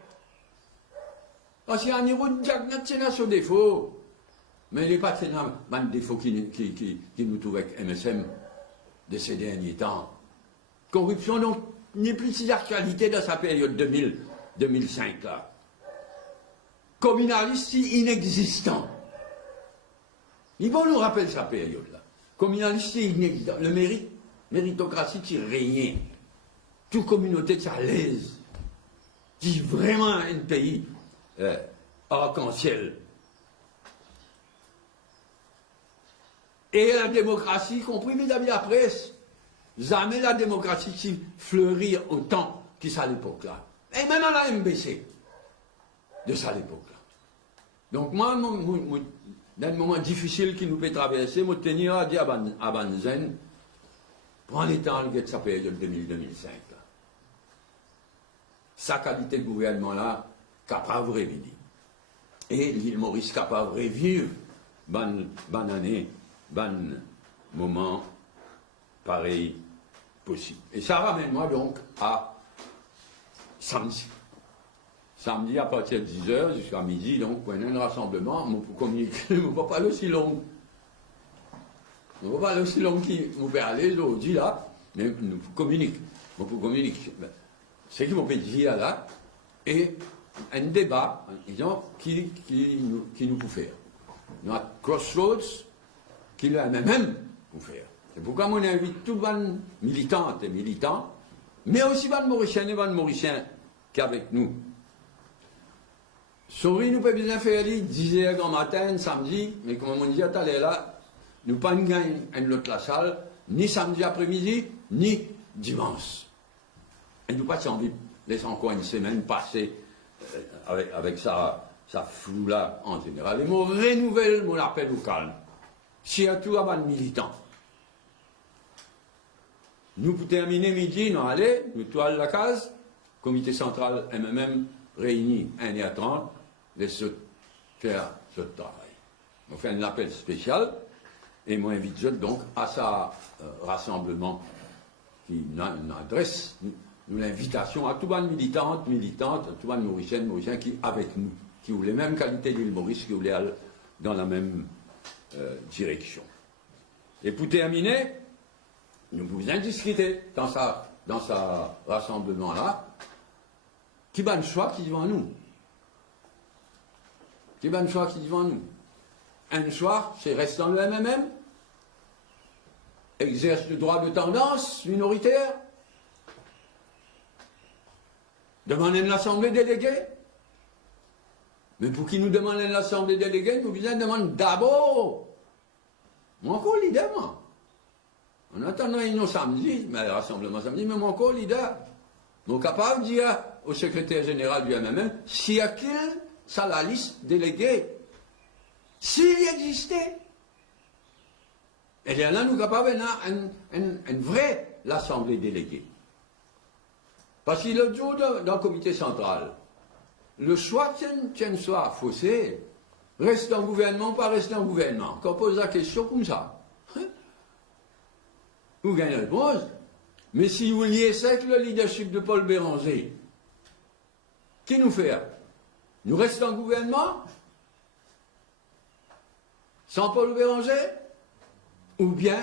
Parce qu'il y a un niveau de diagnostic sur défaut. Mais il n'est pas de défaut qui nous trouve avec MSM de ces derniers temps. Corruption, donc, n'est plus si d'actualité dans sa période 2005, là. Communaliste, inexistant. Il faut nous rappeler sa période-là. Communaliste, inexistant. Le méritocratie qui régnait. Toute communauté qui est à l'aise. Qui est vraiment un pays arc-en-ciel. Et la démocratie, compris vis-à-vis de la presse, jamais la démocratie qui fleurit autant que ça à l'époque-là. Et même à la MBC, de ça à l'époque-là. Donc moi, dans le moment difficile qui nous peut traverser, je tenir à dire à Banzen, prends les temps de sa période 2000-2005. Sa qualité de gouvernement-là, capable de revenir. Et l'île Maurice capable de revivre bonne année, bon moment pareil possible. Et ça ramène moi donc à samedi. Samedi à partir de 10h jusqu'à midi, donc, pour un rassemblement, on peut communiquer, on ne va pas aller aussi long. On ne va pas aller aussi long qu'on peut aller aujourd'hui là, mais nous communiquons. On peut communiquer. C'est qui m'ont fait dire là, et un débat, disons, qui nous peut faire. Notre crossroads, qui l'a même pour faire. C'est pourquoi on invite tous les militantes et militants, mais aussi les Mauriciens et les Mauriciens qui sont avec nous. Souris nous peut bien faire 10h grand matin, samedi, mais comme on dit à l'heure là, nous pas gagner une autre la salle, ni samedi après-midi, ni dimanche. Et nous pas envie de laisser encore une semaine passer avec ça flou là en général. Et mon renouvelle mon appel au calme. Surtout à les militants. Nous, pour terminer midi, nous allons, nous toile la case, comité central MMM réuni 1h30, laisse faire ce travail. On fait un appel spécial et moi invite donc à sa rassemblement qui adresse nous l'invitation à tous les militantes, à tous les Mauriciens qui avec nous, qui ont les mêmes qualités d'île Maurice, qui voulaient aller dans la même direction. Et pour terminer, nous pouvons discuter dans sa rassemblement-là, qui va le choix qui est devant nous. Qui va le choix qui est devant nous. un soir, c'est reste dans le MMM, exerce le droit de tendance minoritaire, demande une assemblée déléguée. Mais pour qui nous demande une assemblée déléguée, nous besoin demander d'abord. Moi encore leader, moi. En attendant une samedi, mais le rassemblement samedi, mais moi encore leader. Nous sommes capables de dire au secrétaire général du MMM, s'il y a qu'il, ça la liste déléguée. S'il y existait. Et bien là, nous sommes capables d'avoir une vraie assemblée déléguée. Parce qu'il le jour dans le comité central, le choix tient soit faussé, reste en gouvernement, pas reste en gouvernement. Quand on pose la question comme ça, vous gagnez la réponse. Mais si vous liez ça avec le leadership de Paul Béranger, qui nous fait? Nous restons en gouvernement sans Paul Béranger? Ou bien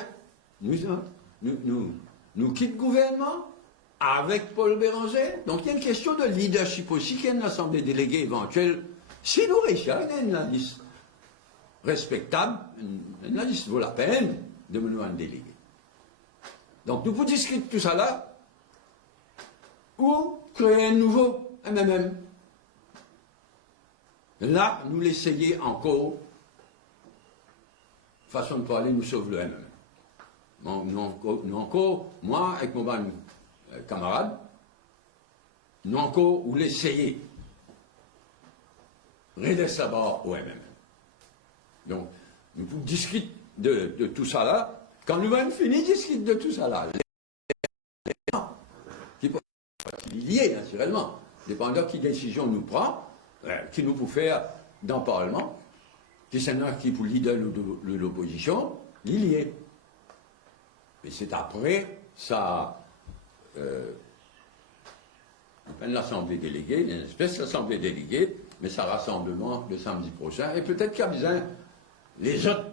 nous quittons le gouvernement avec Paul Béranger? Donc il y a une question de leadership aussi, qui est une assemblée déléguée éventuelle. Si nous réussissons, il y a une liste respectable, une liste vaut la peine de mener un délégué. Donc nous pouvons discuter de tout ça là, ou créer un nouveau MMM. Là, nous l'essayer encore, façon de parler, nous sauve le MMM. Nous encore, moi, avec mon bon camarade, nous encore, ou l'essayer. Redescendre d'abord au MMM. Donc, nous pouvons discuter de tout ça là. Quand nous-mêmes finis, discute de tout ça là. Qui est lié, naturellement, dépendant de quelle décision nous prend, qui nous peut faire dans le Parlement, qui c'est là qui pour leader de l'opposition, il y est. Mais c'est après, ça, l'Assemblée déléguée, une espèce d'Assemblée déléguée, mais ça rassemblement le samedi prochain, et peut-être qu'il y a besoin les autres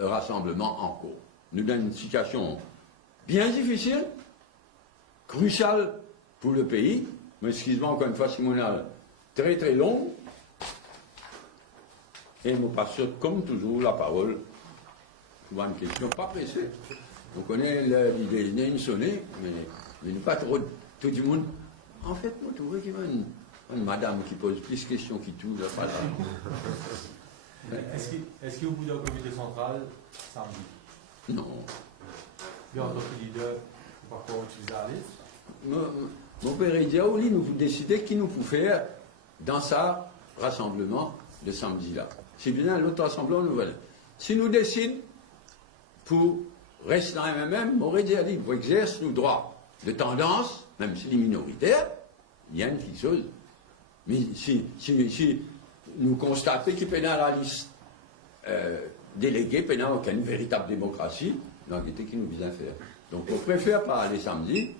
rassemblements en cours. Nous dans une situation bien difficile, cruciale pour le pays, mais excuse-moi encore une fois, Simonal, très très long, et nous passons comme toujours la parole pour une question pas pressée. On connaît l'idée, il y a une sonnée, mais pas trop, tout le monde. En fait, moi, je trouve qu'il y a une madame qui pose plus de questions qui tout, là, pas là. Est-ce qu'il y a au bout d'un comité central samedi? Non. Et en tant que leader, par quoi utiliser la liste? Mon père dit, oh, nous vous décidez qui nous peut faire dans ça rassemblement de samedi-là. C'est bien l'autre rassemblement nouvelle. Si nous décidons pour rester dans le MMM, on aurait dit, pour exercer nos droits de tendance, même si les minoritaires, il y a une petite chose. Mais si nous constatons qu'il y a dans la liste délégués, il n'y a aucune véritable démocratie, donc c'est ce qui nous vient faire. Donc on préfère pas aller samedi,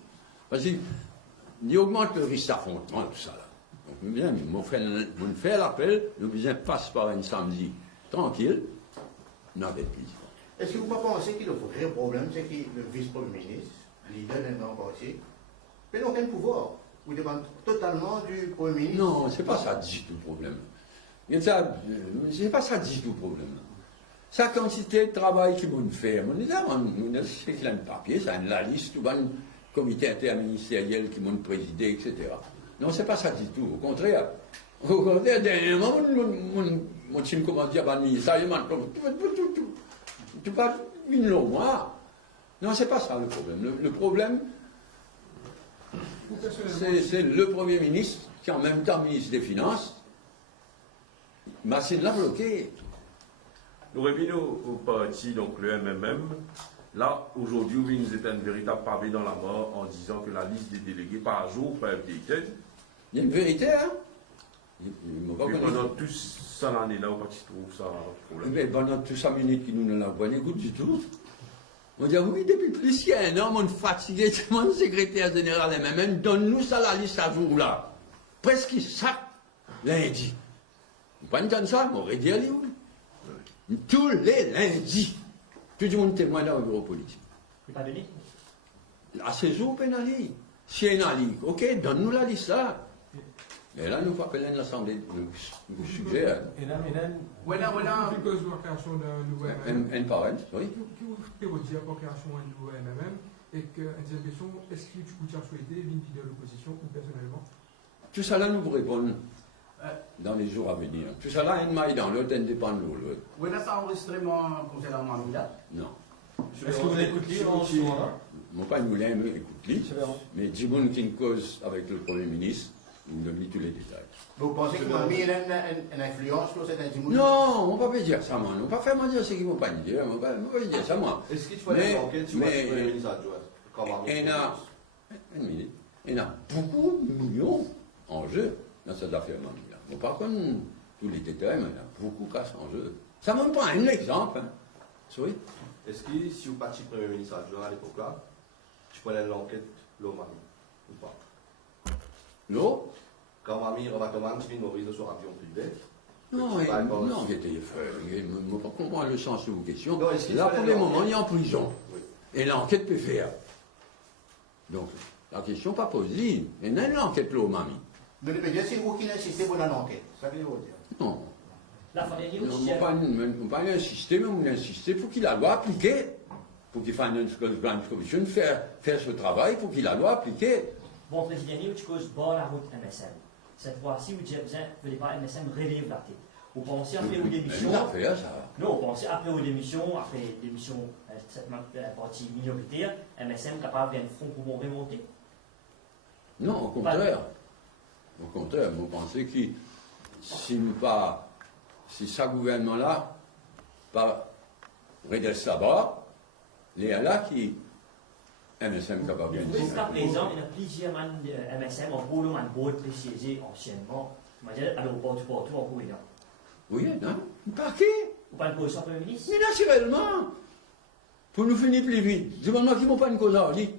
parce qu'il augmente le risque d'affrontement, tout ça là. Donc nous bien, on fait l'appel, nous bien passe par un samedi tranquille, non avec plaisir. Est-ce que vous ne pensez que le vrai problème, c'est que le vice-premier ministre, leader d'un grand parti, n'a aucun pouvoir? Vous dépend totalement du Premier ministre? Non, c'est pas ça du tout le problème. C'est pas ça du tout le problème. Sa quantité de travail qu'ils vont faire, c'est qu'il a un papier, c'est la liste, tout un comité interministériel qui vont présider, etc. Non, c'est pas ça du tout. Au contraire, dernièrement, mon team commence à dire, ça y est, tu parles une longue mois. Non, c'est pas ça le problème. Le problème, c'est le Premier ministre, qui est en même temps ministre des Finances, Massine l'a bloqué. Nous revenons au parti, donc le MMM. Là, aujourd'hui, oui, nous étions un véritable pavé dans la mort en disant que la liste des délégués par jour peut être vérité. Il y a une vérité, hein? Et pendant toute ça l'année-là, on trouve ça un problème. Mais pendant toute 5 minutes qui nous ne l'ont pas écoute du tout. On dit, oui, depuis plus qu'il y a un an, on est fatigué, mon secrétaire général MMM, donne-nous ça la liste à vous, là. Presque ça, lundi. Vous ne pas ça, on aurait dit, allez, oui. Tous les lundis, tout le monde témoigne dans le bureau politique. À ce jour, pénali. Si il y a une ligue, ok, donne-nous la liste là. Et là, nous appelons l'Assemblée, nous suggère, Voilà, because de la création d'un nouveau MMM. un parent, oui. Qui vous peut dire pour la création d'un nouveau MMM et que, une deuxième question, est-ce que tu peux souhaiter l'une de l'opposition ou personnellement? Tout ça là, nous vous répondons dans les jours à venir. Tout ça là, un maille dans l'autre, un dépend de l'autre. Voilà, ça enregistrement concernant Mamila. Non. Est-ce que vous écoutez en ce moment-là? Mon père nous l'aime, écoute-lui. Mais Djiboun qui cause avec le Premier ministre, il nous donne tous les détails. Vous pensez que Mamie a une influence sur cette intimité? Non, on ne va pas dire ça, moi. On ne va pas faire dire ce qu'ils ne vont pas dire. On ne va pas dire ça, moi. Est-ce qu'il faut aller enquête sur le Premier ministre adjoint? Il y a beaucoup de millions en jeu dans cette affaire-là. Bon, par contre, tous les détails, mais il y a beaucoup de casse en jeu. Ça ne me prend un exemple. Hein. Oui. Est-ce que si vous partiez Premier ministre adjoint à l'époque-là, tu prenais l'enquête, l'eau Mamie, ou pas? Non. Quand Mamie recommande qu'il Maurice de son avion privé. Non, j'étais je ne comprends pas le sens de vos questions. Non, là, pour le moment, il est en prison. Oui. Et l'enquête peut faire. Donc, la question pas posée. Il y a une enquête là, mamie. Mais c'est vous qui insistez pour l'enquête. Ça veut dire? Non. La fin des On ne va pas insister, mais on insister pour qu'il la loi appliquée. Pour qu'il fasse une grande commission faire ce travail pour qu'il la loi appliquée. Bon, président, tu causes bon la route MSM. Cette fois-ci, vous avez besoin de pas MSM relève la tête. Vous pensez après aux démissions. Non, vous pensez après aux démissions, après démission cette partie minoritaire, MSM capable d'un front pour remonter. Non, au contraire. Au contraire, vous pensez que si ce gouvernement-là, pas redresse là-bas, il y a là qui MSM capable de jusqu'à présent, il y a plusieurs MSM en gros, man board précisé anciennement. Alors, partout en Corée. Oui, non? Par qui? Vous pas une position Premier ministre? Mais naturellement, pour nous finir plus vite, dis-moi qui m'ont pas une cause à aller.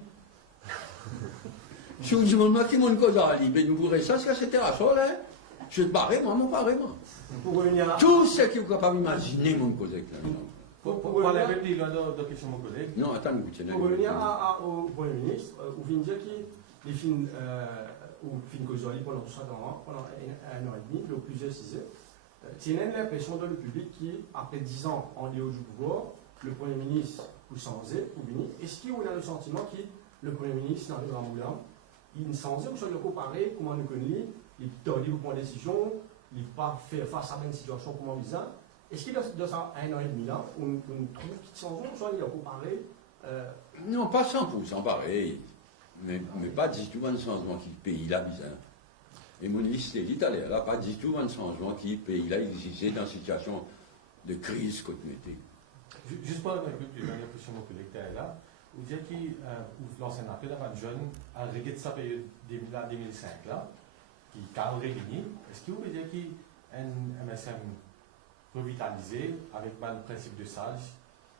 Si vous dis-moi qui m'ont une cause à aller, mais nous pourrons ça, c'était à ça, là. Je vais te barrer, moi. Pour revenir à... Tout ce qui est capable d'imaginer, mon cause avec Pour parler un peu plus loin de question, mon collègue. Non, attends, vous tenez. Pour revenir au Premier ministre, vous venez dire qu'il finit causalité pendant 100 ans, pendant un an et demi, le plusieurs 6 heures. Tu as l'impression dans le public qu'après 10 ans en dehors du pouvoir, le Premier ministre, ou sans ou venir, est-ce qu'il y a le sentiment que le Premier ministre, dans le Grand Moulin, il ne sans ou soit le comparé, comment nous connaît, il doit prendre des décisions, il ne pas faire face à une situation comment bizarre. Est-ce qu'il y a dans un an et demi là, on trouve qu'il change, soit il a comparé Non, pas 100% pareil, mais pas du tout un changement qui pays là bizarre. Et mon liste l'Italie, là, pas du tout un changement qui pays là existait dans une situation de crise qu'on était. Juste pour un peu plus loin, la question mon collègue là, vous dites que l'ancien appel à un jeune a réglé de sa période 2005 là, qui a réuni. Est-ce que vous voulez dire qu'un MSM revitalisé avec le principe de sage?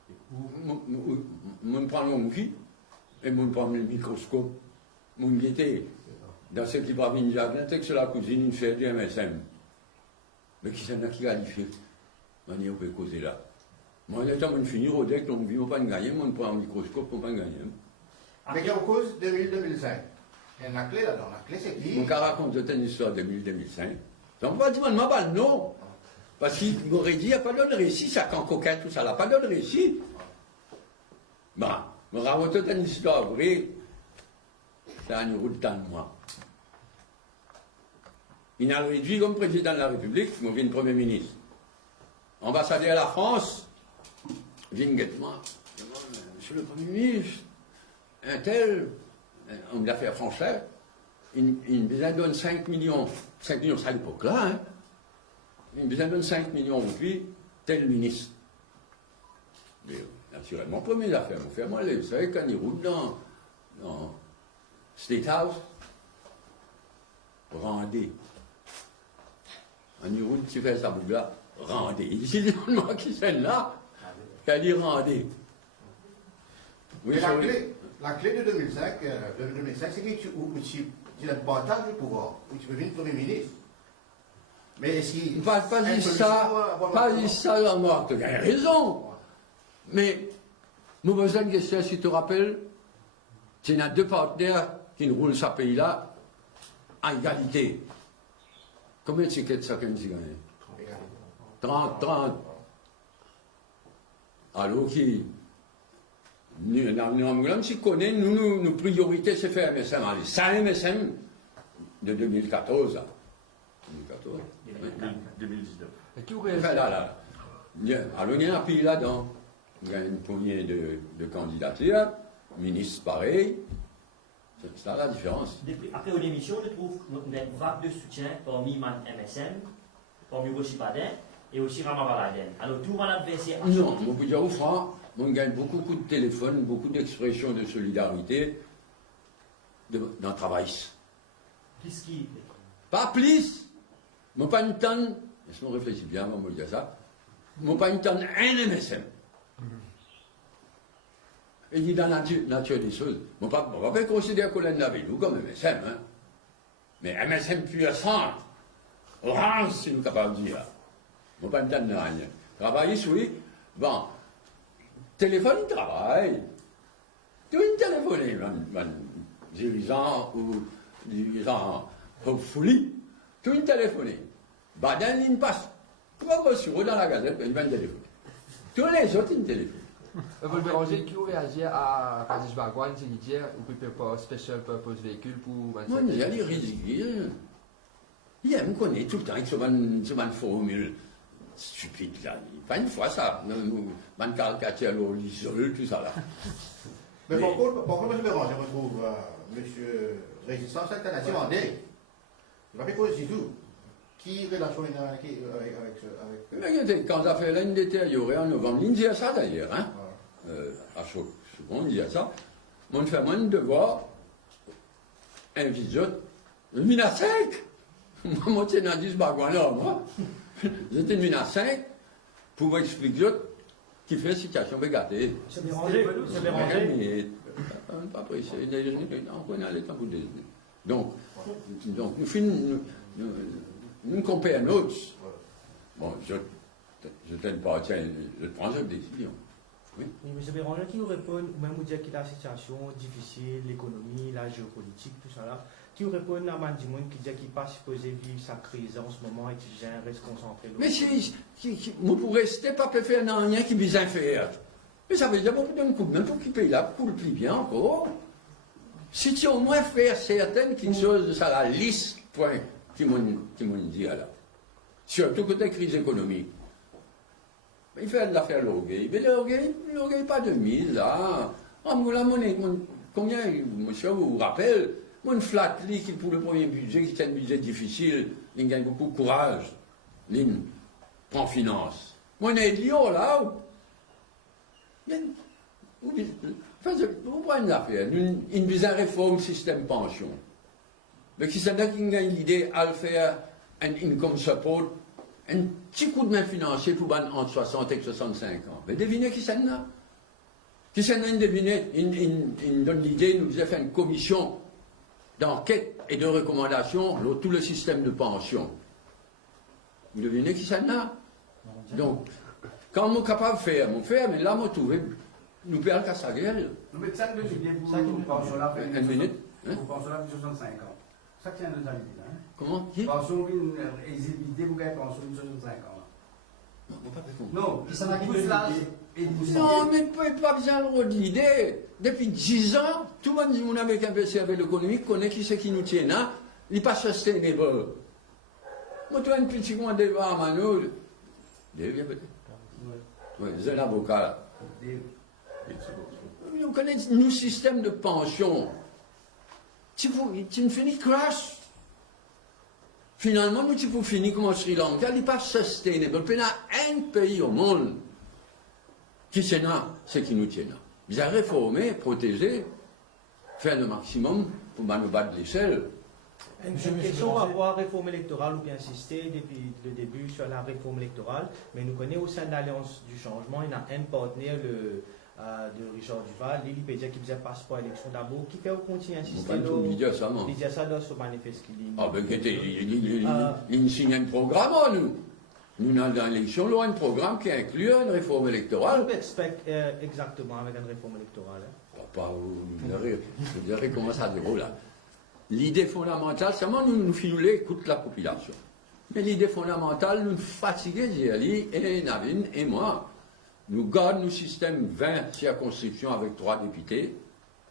Je prends mon qui et je prends le microscope. Je guettais dans ce qui va venir jardin, c'est que la cousine, une fait du MSM. Mais qui s'en a qui a fait? On peut causer là. Moi, le temps de finir au deck, on ne vit pas gagner, on prend un microscope pour pas gagner. Mais il y a une cause 2000-2005. Il y a une clé là-dedans. La clé, c'est qui? Mon cas raconte une histoire de 2000-2005. Ça ne va pas dire, ma balle, non. Parce qu'il m'aurait dit, il n'y a pas de récit, ça, quand coquin, tout ça, il n'a pas de récit. Bah, je raconte une histoire vraie. C'est un euro de temps de moi. Il a réduit comme président de la République, moi, vient Premier ministre. Ambassadeur à la France, vient guettement. Monsieur le Premier ministre, un tel, on me l'a fait français, il besoin donne 5 millions. 5 millions, c'est à l'époque-là, hein. Il besoin donne 5 millions aujourd'hui, tel ministre. Mais naturellement, première affaire, on fait moi, vous savez, quand il roule dans State House, rendez. En roule, tu fais ça, bougla, rendez. Ici, le monde qui sont là, qu'elle dit rendez. Oui, la clé de 2005, c'est que tu as le partage du pouvoir, où tu peux devenir Premier ministre. Mais si. Pas dit ça, la mort, tu as raison. Mais, nous besoin de question, si tu te rappelles, tu as deux partenaires qui roulent ce pays-là à égalité. Combien de tickets chacun dit gagné 30. Alors qui nous si connaît, nos priorités, c'est faire MSM. Allez, ça MSM de 2014. 2019. Enfin, là. Alors, il y a un pays là-dedans. Il y a une poignée de candidatures, ministre pareil. C'est ça la différence. Après aux démissions, je trouve une vague de soutien parmi MSM, parmi Roshi Padin et aussi Ramavaladen. Alors, tout mon adversaire. Non, on peut dire au franc, on gagne beaucoup de téléphones, beaucoup d'expressions de solidarité dans le travail. Qu'est-ce qui. Pas plus. Mon pas une tonne, laisse-moi réfléchir bien avant de dire ça. Mon pas une tonne, un MSM. Et il dit dans la nature des choses, on ne va pas considérer qu'on l'a avec nous comme MSM, hein. Mais MSM puissant, orange, si nous sommes capables de dire. On ne va pas me donner rien. Travailler, oui. Bon, téléphone, il travaille. Tout une téléphone, dirigeant ou dirigeant hopefully, tout une téléphone. Baden, il passe. Promotion dans la gazette, il va me téléphoner. Tous les autres, ils téléphonent. Vous Béranger, qui aurait agi à Radish Bagwan, c'est dire, ou peut pas special purpose véhicule pour. Moi, il y a des ridicules. Il me connaît tout le temps avec ce formule stupide là. Pas une fois ça. Man caricature l'isole, tout ça là. Mais par contre, M. Béranger, je retrouve M. Résistance Alternative en D. Je ne vais pas cause du tout. Qui relation avec Mais quand ça fait l'année détériorée en novembre, il dit ça d'ailleurs, hein? À chaque seconde, il dit ça. Mon fait moins de devoir, un visite, le mina 5. Moi, j'étais dans 10 bagouins là, moi. J'étais mina 5 pour vous expliquer qui fait la situation gâtée. C'est dérangé. Pas pressé, on connaît le temps pour déjeuner. Donc, nous finissons. Nous comprenons un autre. Bon, je t'aime pas, tiens, je prends cette décision. Oui. Oui, M. Béranger, qui nous répond, ou même vous dire qu'il y a la situation difficile, l'économie, la géopolitique, tout ça là, qui nous répond à Mandimoun qui dit qu'il pas supposé vivre sa crise en ce moment et qu'il reste concentré. Mais si, vous pourrez rester pas faire rien qui vise à faire. Mais ça veut dire qu'on peut donner une coupe, même pour qu'il paye là, pour le plus bien encore. Si tu au moins faire certaines quelque chose de ça, la liste, point. Qui m'ont dit là. Surtout côté crise économique. Il fait de l'affaire l'orgueil. Mais l'orgueil pas de mise là. La monnaie, combien, monsieur, vous rappelle, mon flat qui pour le premier budget, qui est un budget difficile, il gagne beaucoup de courage. Il prend finance. Mon Lyon là, vous prenez l'affaire, une vise à réforme système pension. Mais qui s'en a qui gagne l'idée à faire un income support, un petit coup de main financier pour entre 60 et 65 ans. Mais devinez qui s'en a? Qui s'en a deviné? Il donne l'idée, il nous a fait une commission d'enquête et de recommandation sur tout le système de pension. Vous devinez qui s'en a? Donc, quand on est capable de faire, on fait, mais là, on trouve, nous perdons qu'à sa gueule. Mais ça, vous pension là, une minute. Vous pensez là, 65 ans. Ça tient de l'année, hein? Comment? Pension, une exhibité, vous gagnez pension de 65 ans. Non, non, mais pas besoin de l'idée. Depuis 10 ans, tout le monde dit qu'on avait un PC avec l'économie, connaît qui c'est qui nous tient là, il n'est pas sustainable. Moi, tu as un petit coin de débat à Mano. Viens peut-être. Oui, c'est un avocat. On connaît nos systèmes de pension. Tu me finis crash. Finalement, nous, tu peux finir comme au Sri Lanka, il n'est pas sustainable. Il y a un pays au monde qui c'est là, c'est qui nous tient là. Ils ont réformé, protégé, faire le maximum pour nous battre l'échelle. Une question par rapport à la réforme électorale, ou bien insister depuis le début sur la réforme électorale, mais nous connaissons au sein de l'Alliance du Changement, il y a un partenaire de Richard Duval, il peut dire qu'il faisait passeport à l'élection d'abord, qui fait continuer à insister. Il dit ça, non? Il dit ça dans ce manifeste qu'il dit. Ah ben, il signe un programme, nous. Nous, dans l'élection, nous avons un programme qui inclut une réforme électorale. On peut expecter exactement avec une réforme électorale. Vous verrez comment ça déroule là. L'idée fondamentale, c'est vraiment nous finouler écoute la population. Mais l'idée fondamentale, nous fatiguons, et Navin et moi. Nous gardons nos systèmes 20 circonscriptions avec 3 députés.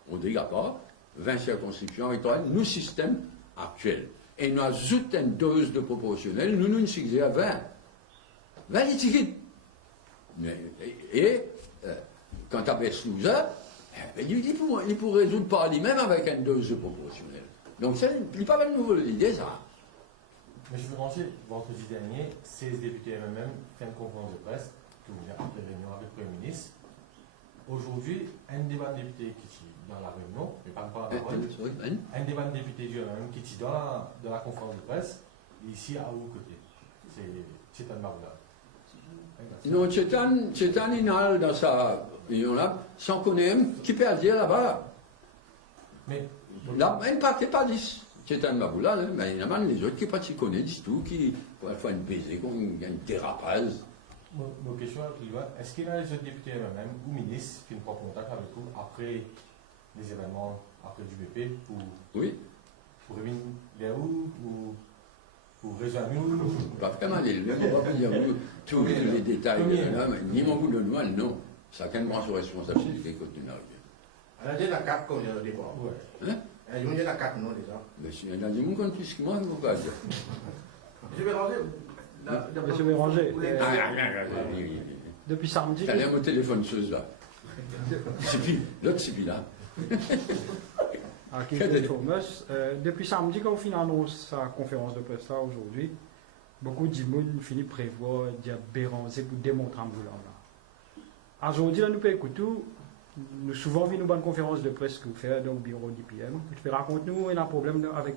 On ne dégage pas. 20 circonscriptions avec 3, nos systèmes actuels. Et nous ajoutons une dose de proportionnel, nous fixons à 20. 20 tickets. Quand tu as Beslouza, il peut résoudre par lui-même avec une dose de proportionnel. Donc, il n'est pas une nouvelle idée, ça. Mais je veux ranger, vendredi dernier, 16 députés MMM fait une conférence de presse, qui ont après réunion avec le Premier ministre. Aujourd'hui, un débat de députés qui est dans la réunion, mais pas la parole, un débat de députés du MMM qui est dans la conférence de presse, ici à vos côtés. C'est Chetan Maboula. Non, Chetan Inal, dans sa réunion-là, sans connaître, qui peut dire là-bas. Mais. Là, il ne pas 10. Chetan Maboula, mais il y en a les autres qui ne connaissent pas du tout, qui font une baiser, qui ont une dérapage. Ma question est, est-ce qu'il y a des autres députés eux-mêmes ou ministres qui ne prennent contact avec vous après les événements, après du BP, pour revenir vers vous ou pour rejoindre nous? Pas vraiment, on va pas dire tous les détails, ni mon bout de noix, non. Chacun prend sa responsabilité quand il arrive. Elle a déjà 4 comme il y a au départ. Hein? Elle a déjà 4 non déjà. Mais si il y en a des gens qui ont plus que moi, il ne faut pas dire. Je vais ranger. Monsieur Béranger, depuis samedi. T'as l'air mon téléphone chose là. L'autre c'est là. Depuis samedi, quand on finit annonce sa conférence de presse là aujourd'hui, beaucoup de gens finissent prévoir dire Béranger pour démontrer un boulot là. Aujourd'hui, là, nous pouvons écouter. Nous souvent vu une bonne conférence de presse que vous faites dans le bureau d'IPM. Tu peux raconter nous un problème avec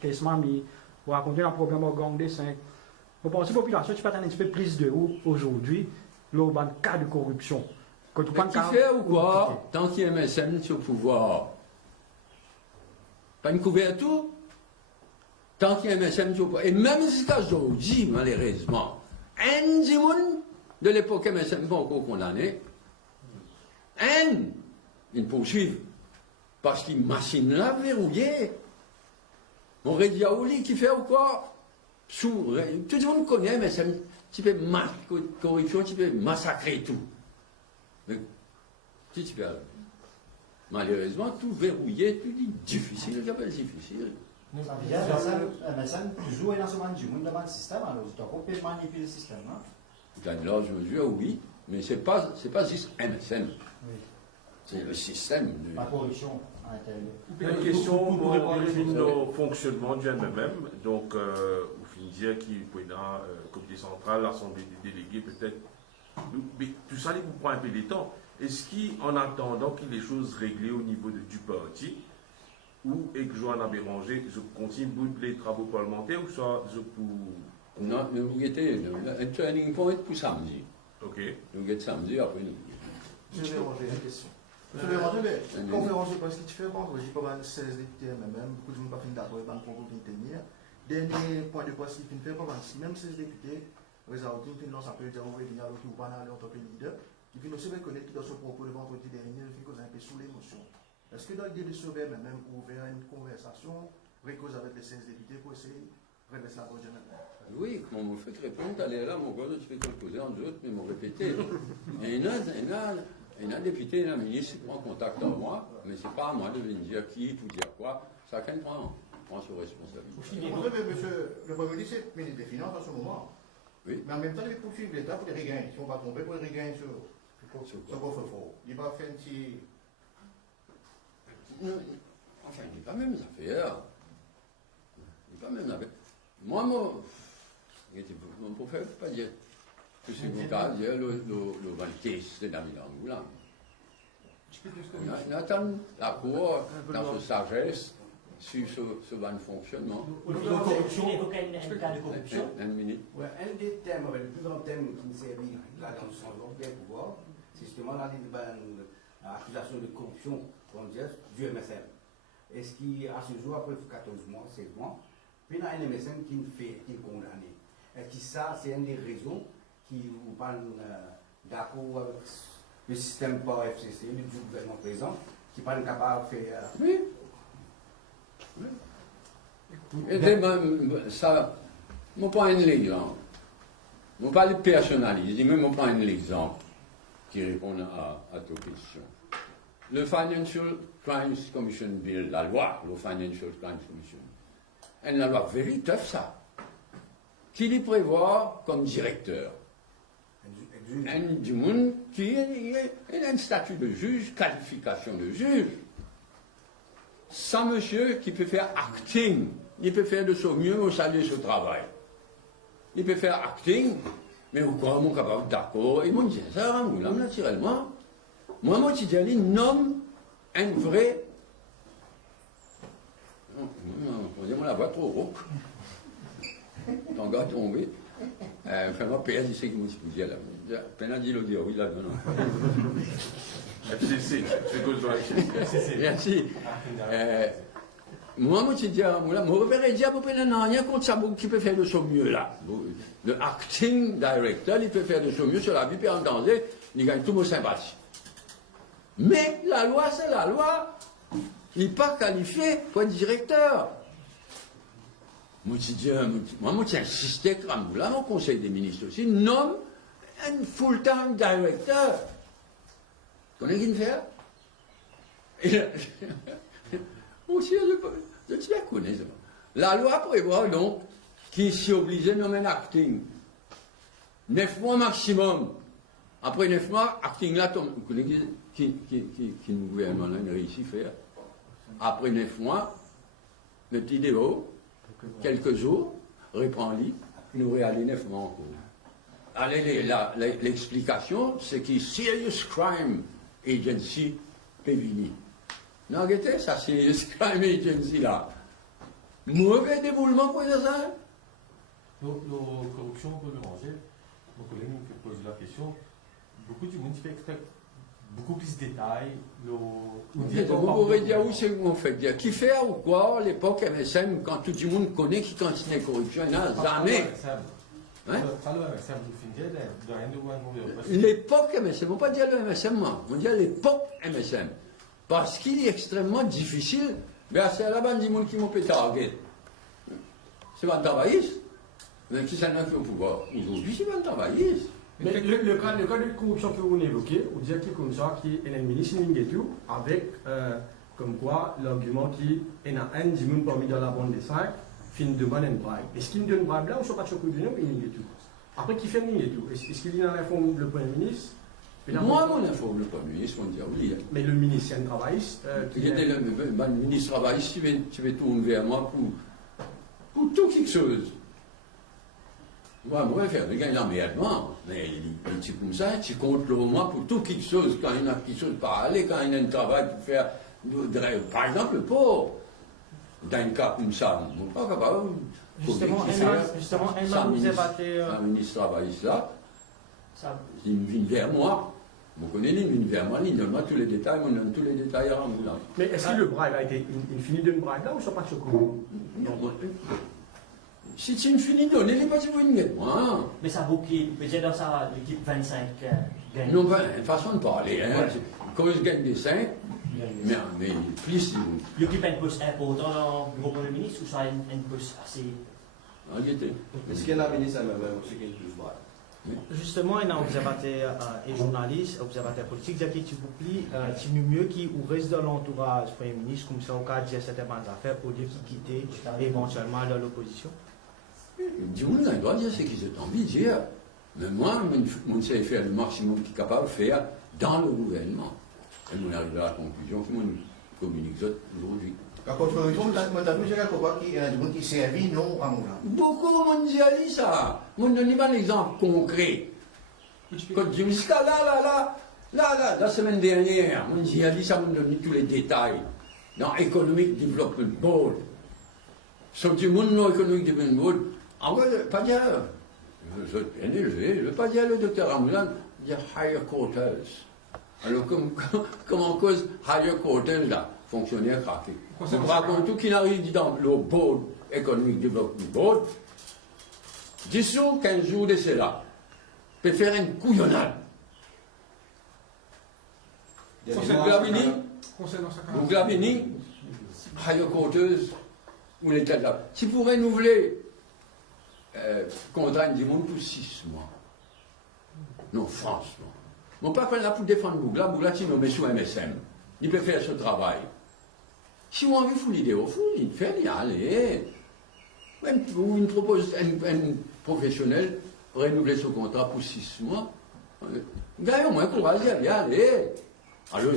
Case Mami, ou raconter un problème au gang des 5. Vous pensez que la population, tu peux attendre un petit peu plus de haut aujourd'hui, le cas de corruption. Qui fait ou quoi? Tant qu'il y a un MSM sur le pouvoir, pas une couverture? Tant qu'il y a un MSM sur le pouvoir, et même jusqu'à aujourd'hui, malheureusement, un Zimoun de l'époque MSM n'est pas encore condamné. Ils poursuivent. Parce qu'ils machine là verrouillée. On dit à Oli qui fait ou quoi? Tout le monde connaît, mais c'est un petit peu corruption, un petit peu massacrer tout. Mais, malheureusement, tout verrouillé, tout dit difficile, j'appelle difficile. Ça veut dire que MSN joue énormément du monde dans le système, alors tu peux manipuler le système, non? Dans une large mesure, oui, mais ce n'est pas juste MSN. Oui. C'est le système. La corruption à l'intérieur. Une question pour le fonctionnement du MMM. Donc, vous finissez qui peut dans le comité central, l'Assemblée des délégués, peut-être. Mais tout ça, vous prend un peu de temps. Est-ce qu'en attendant qu'il y ait les choses réglées au niveau du parti, ou et que Johanna Béranger, je continue les travaux parlementaires, ou soit je pour. Non, nous étions un turning point pour samedi. Ok. Nous étions samedi, après nous. Je vais ranger la question. Je vais ranger, mais conférence de presse qui tu fais vendredi, pas mal 16 députés même, beaucoup de gens ne sont pas d'accord avec le propos qui tenir. Dernier point de presse qui fait, pas mal, si même 16 députés, résultat, qui lance un peu dire, on va venir à l'autre ou pas aller en tant que leader, qui finit aussi reconnaître que dans ce propos de vendredi dernier, il fait un peu sous l'émotion. Est-ce que dans l'idée de sauver même ouvrir une conversation, récause avec les 16 députés pour essayer de redresser la prochaine maintenant? Oui, on me fait répondre, allez là, mon gars, tu fais composer en d'autres, mais m'ont répété. Et il y a un député, un ministre qui prend contact avec moi, mais ce n'est pas à moi de venir dire qui, pour dire quoi. Chacun prend ses responsabilités. Vous savez, monsieur le Premier ministre, c'est ministre des Finances en ce moment. Oui. Mais en même temps, il poursuivre l'État pour les regains. Ils ne vont pas tomber pour les regains sur coffre fort. Il va faire un petit. Enfin, il n'est pas même affaire. Il n'est pas même affaire. Moi, on ne peut pas dire que c'est mon cas, dire le validiste de la Milangoula. On attend la Cour dans sa sagesse sur ce bon fonctionnement. Il évoquait un cas de corruption. Une minute. Ouais, un des thèmes, le plus grand thème qui nous servit là dans le changement des pouvoirs, c'est justement l'accusation de corruption du MSN. Est-ce qu'à ce jour, après 14 mois, 16 mois, puis il y a un MSN qui est condamné. Est-ce que ça, c'est une des raisons qui vous parle d'accord avec le système par FCC, le gouvernement présent, qui n'est pas capable de faire. Oui. Et même, ça, Je prends un exemple. Je ne vais pas le personnaliser, mais je prends un exemple qui répond à ta question. Le Financial Crimes Commission Bill, la loi, le Financial Crimes Commission, elle a une loi very tough, ça, qui lui prévoit comme directeur du monde qui a un statut de juge, qualification de juge. Ça, monsieur, qui peut faire acting, il peut faire de son mieux au salut ce travail. Il peut faire acting, mais au quoi, mon capable d'accord, et mon dit ça, naturellement. Moi, mon petit Djali nomme un vrai. On la voix trop rauque. Ton gars tombé. Enfin, moi, Père, il sait qu'il m'a dit là. Peine dit le dire, oui, là, non. FCC, c'est quoi le FCC? Merci. Moi, je dis, je vais dire, rien contre ça, qui peut faire de son mieux là. Le acting director, il peut faire de son mieux sur la vie, puis en danger, il gagne tout mon sympathie. Mais la loi, c'est la loi. Il n'est pas qualifié pour être directeur. Moi, j'ai insisté, là, mon conseil des ministres aussi, nomme un full-time director. Tu connais qui le fait? Monsieur, je te connais ça. La loi prévoit donc qu'il s'est obligé de nommer un acting. 9 mois maximum. Après 9 mois, acting là, vous connaissez qui le gouvernement a réussi à faire. Après 9 mois, le petit déo, quelques jours, reprend-lui, nous réalisons 9 mois en cours. Allez, l'explication, c'est qu'il Serious Crime Agency Pévini. Non, regardez, ça, Serious Crime Agency là. Mauvais déboulement pour ça. La corruption peut le manger. Mon collègue me pose la question. Beaucoup de monde qui expecte beaucoup plus de détails. Vous pouvez dire où c'est que vous faites dire. Qui fait ou quoi l'époque MSM, quand tout le monde connaît qui continue la corruption, il n'y a jamais. L'époque MSM, on ne va pas dire le MSM, moi. On va dire l'époque MSM. Parce qu'il est extrêmement difficile. Mais c'est là-bas du monde qui m'ont pété à la gueule. C'est pas un travailliste. Mais qui s'en a fait au pouvoir. Aujourd'hui, c'est pas un travailliste. Mais le cas de corruption que vous évoquez, vous dites qu'il y a comme ça, qui est un ministre Ningetou, avec comme quoi l'argument qui est un du monde parmi dans la bande des 5, fin de bonne and bribe. Est-ce qu'il me donne bribe là ou soit pas de choc de nom et Ningetou? Après, qui fait Ningetou? Est-ce qu'il est dans l'informe le Premier ministre? Moi, mon informe le Premier ministre, on dit oui. Mais le ministre, c'est un travailliste. Le ministre travailliste, tu vas tourner vers moi pour tout quelque chose. Moi, je vais faire des gains d'emmerdement, mais tu comme ça, tu comptes le moi pour tout quelque chose, quand il y a quelque chose à aller, quand il y a un travail pour faire, par exemple, le pauvre, dans un cas comme ça, on n'est pas capable. Justement, un ministre travailliste là, il vient vers moi. Vous connaissez, il vient vers moi, il donne moi tous les détails, on donne tous les détails à Ramboula. Mais est-ce que le bribe a été fini d'une bribe là ou soit pas de chocolat? Non, si tu finis de donner, il n'est pas si vous une moi. Mais ça vaut qui? Peut-être dans sa l'équipe 25 gagne. Non, une façon de parler. Hein. Quand je gagne des 5, mais plus. Il occupe un poste important dans le bureau Premier ministre ou ça a un poste assez. Est-ce qu'il y a un ministre même aussi qui est plus bas? Justement, il y a un observateur et journaliste, observateur politique, qui vous plie, qui nous mieux qui ou reste dans l'entourage du Premier ministre, comme ça, au cas de dire certaines affaires, au lieu qu'il quitte éventuellement dans l'opposition. Du monde, il doit dire ce qu'ils ont envie de dire. Mais moi, je sais faire le maximum qu'il est capable de faire dans le gouvernement. Et on arrive à la conclusion que nous communiquons aujourd'hui. La contribution, il y a des gens qui servent, non, à mon beaucoup de monde dit ça. Je ne donne pas un exemple concret. Quand je dis là, la semaine dernière, on dit ça, on donne tous les détails. Dans Economic Development Board. Sur du monde non Economic Development Board, pas dire, je bien élevé, je ne veux pas dire le docteur Ramoulan, dire higher quarters. Alors, comme en cause higher quarters, là, fonctionnaire craqué. On raconte tout qu'il arrive dans le Board, Economic Development Board, 10 jours, 15 jours de cela, peut faire une couillonnade. Vous Glavini, higher quarters, ou l'état de là. Si vous renouvelez contraindre du monde pour 6 mois. Non, franchement. Mon papa là pour défendre Bougla, tu nommé sous MSM. Il peut faire ce travail. Si on a envie de l'idée au fond, il fait bien, allez. Ou il propose un professionnel renouveler son contrat pour 6 mois. Gagne au moins courage, allez. Alors,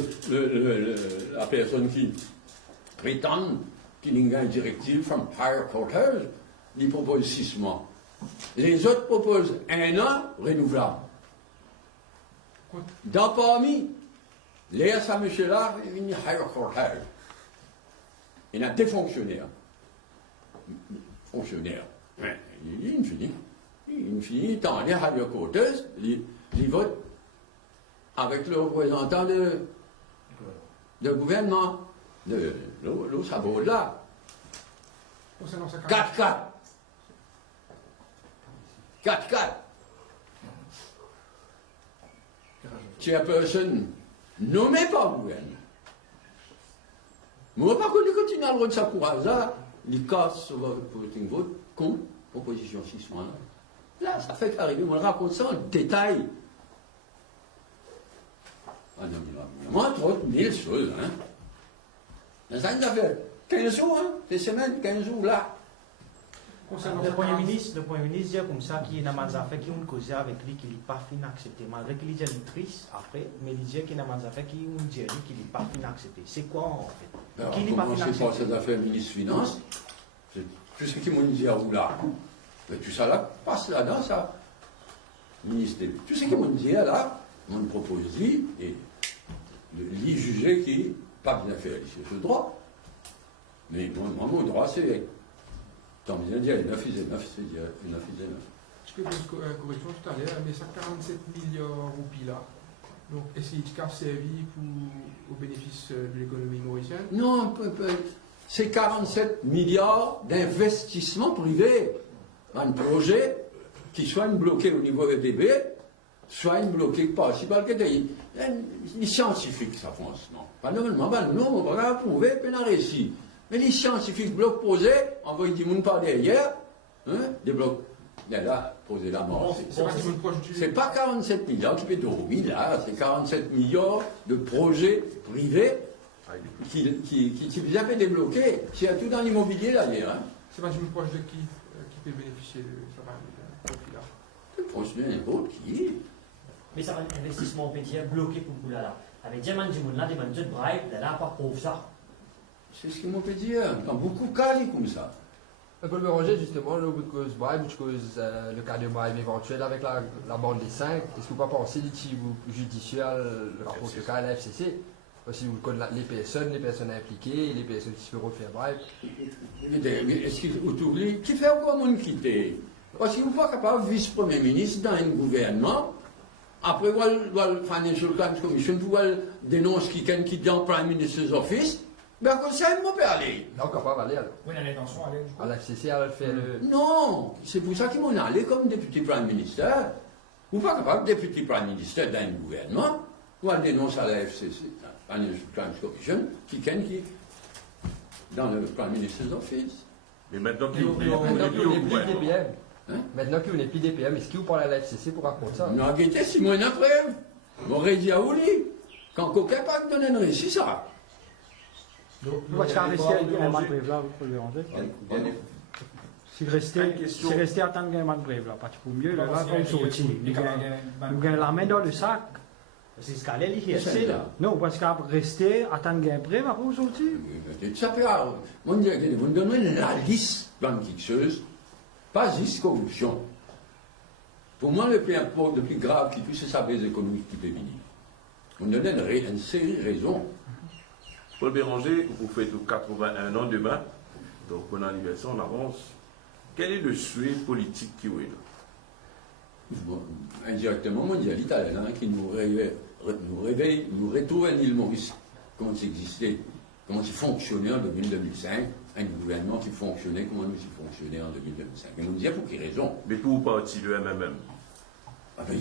la personne qui prétend qu'il y a une directive from higher quarters, il propose 6 mois. Les autres proposent 1 an renouvelable. Dans parmi les SAMH là, il y a higher quarters. Il y a des fonctionnaires. Il finit, tant les higher quarters, ils votent avec le représentant de gouvernement. Le sabot là. 4-4. 4-4. Chairperson nommé par le gouvernement. Moi, par contre, quand il y a le droit de sa courage, il casse sur le voting vote contre proposition 6 mois. Là, ça fait qu'arriver, on raconte ça en détail. Ah non, moi, trop 1000 choses, hein. Mais ça, ça fait 15 jours, hein, des semaines, 15 jours là. Le Premier ministre dit comme ça qu'il y a des affaires qui ont causé avec lui qu'il n'est pas fin accepté. Malgré qu'il dit triste après, mais il dit qu'il y a des affaires qui ont dit qu'il n'est pas fin accepté. C'est quoi en fait? Alors, comment c'est pas ces affaires ministre Finance? Tout ce qu'ils m'ont dit à vous là. Mais tout ça là, passe là-dedans, ça. Ministre, tout ce qu'ils m'ont dit là, on propose lui, et lui juger qui n'est pas bien fait c'est le droit. Mais moi, mon droit, c'est. Tant bien dire, 9 c'est 9, c'est 9 c'est 9. Je peux faire une correction tout à l'heure, mais ça 47 milliards de roupies là. Donc, est-ce qu'il a servi au bénéfice de l'économie mauricienne? Non, c'est 47 milliards d'investissements privés. Un projet qui soit bloqué au niveau EDB, soit bloqué par les scientifiques, ça pense, non. Pas normalement, non, on va prouver, puis on a réussi. Mais les scientifiques blocs posés, envoient du monde par derrière, hein, des blocs, là, posés la mort. C'est pas 47 milliards qui fait de roupies, là, c'est 47 milliards de projets privés qui bien fait débloquer. C'est tout dans l'immobilier, là, d'ailleurs. Hein. C'est pas une proche de qui peut bénéficier de ça, là? C'est proche de n'importe qui. Mais ça va un investissement pétier bloqué pour le coup là. Avec des gens du monde là, des gens de bribe, là, pas pauvre ça. C'est ce qu'ils m'ont fait dire, dans beaucoup de cas, comme ça. Paul Béranger, justement, le cas de bribe éventuel avec la bande des 5, est-ce que vous ne pensez que judiciaire, le rapport de cas à la FCC, aussi vous connaissez les personnes impliquées, les personnes qui se feront faire bribe? Mais est-ce qu'il oublie qui fait encore mon quitter? Parce que vous n'êtes pas capable, vice-premier ministre dans un gouvernement, après, vous allez Financial Crimes Commission, vous allez dénoncer quelqu'un qui est dans le Prime Minister's Office. Mais à cause de ça, il ne peut pas aller. Non, capable d'aller alors. Oui, l'intention aller. À la FCC, elle fait le. Non, c'est pour ça qu'ils m'ont allé comme député Prime Minister. Vous n'êtes pas capable, député Prime Minister dans un gouvernement, vous allez dénoncer à la FCC, Financial Crimes Commission, quelqu'un qui est dans le Prime Minister's Office. Mais maintenant qu'il n'est plus DPM. Maintenant qu'il n'est plus DPM, est-ce qu'il vous parle à la FCC pour raconter ça? Non, regardez, si moi, après, m'aurait dit à Ouli, quand quelqu'un pas me donner une réussite, ça. Vous allez rester avec un man brève là, vous pouvez ranger. Si rester attendre un man brève là, pas pour mieux, là, comme sortir. Nous gagnons la main dans le sac. C'est ce qu'elle est là. Non, parce qu'après rester, attendre un brève après vous sortir. Ça peut avoir. Vous me donnez la liste banquixeuse, pas juste corruption. Pour moi, le plus grave qui puisse, c'est sa base économique qui peut venir. Vous me donnez une série de raisons. Paul Béranger, vous faites 81 ans demain, donc on a anniversaire, on avance. Quel est le souhait politique qui est là? Bon, indirectement mondial italien qui nous réveille, nous retourne à l'île Maurice, comment ça existait, comment ça fonctionnait en 2005, un gouvernement qui fonctionnait, comment nous y fonctionnait en 2005. Et nous disons pour quelle raison? Mais pour partir le MMM. Ah ben,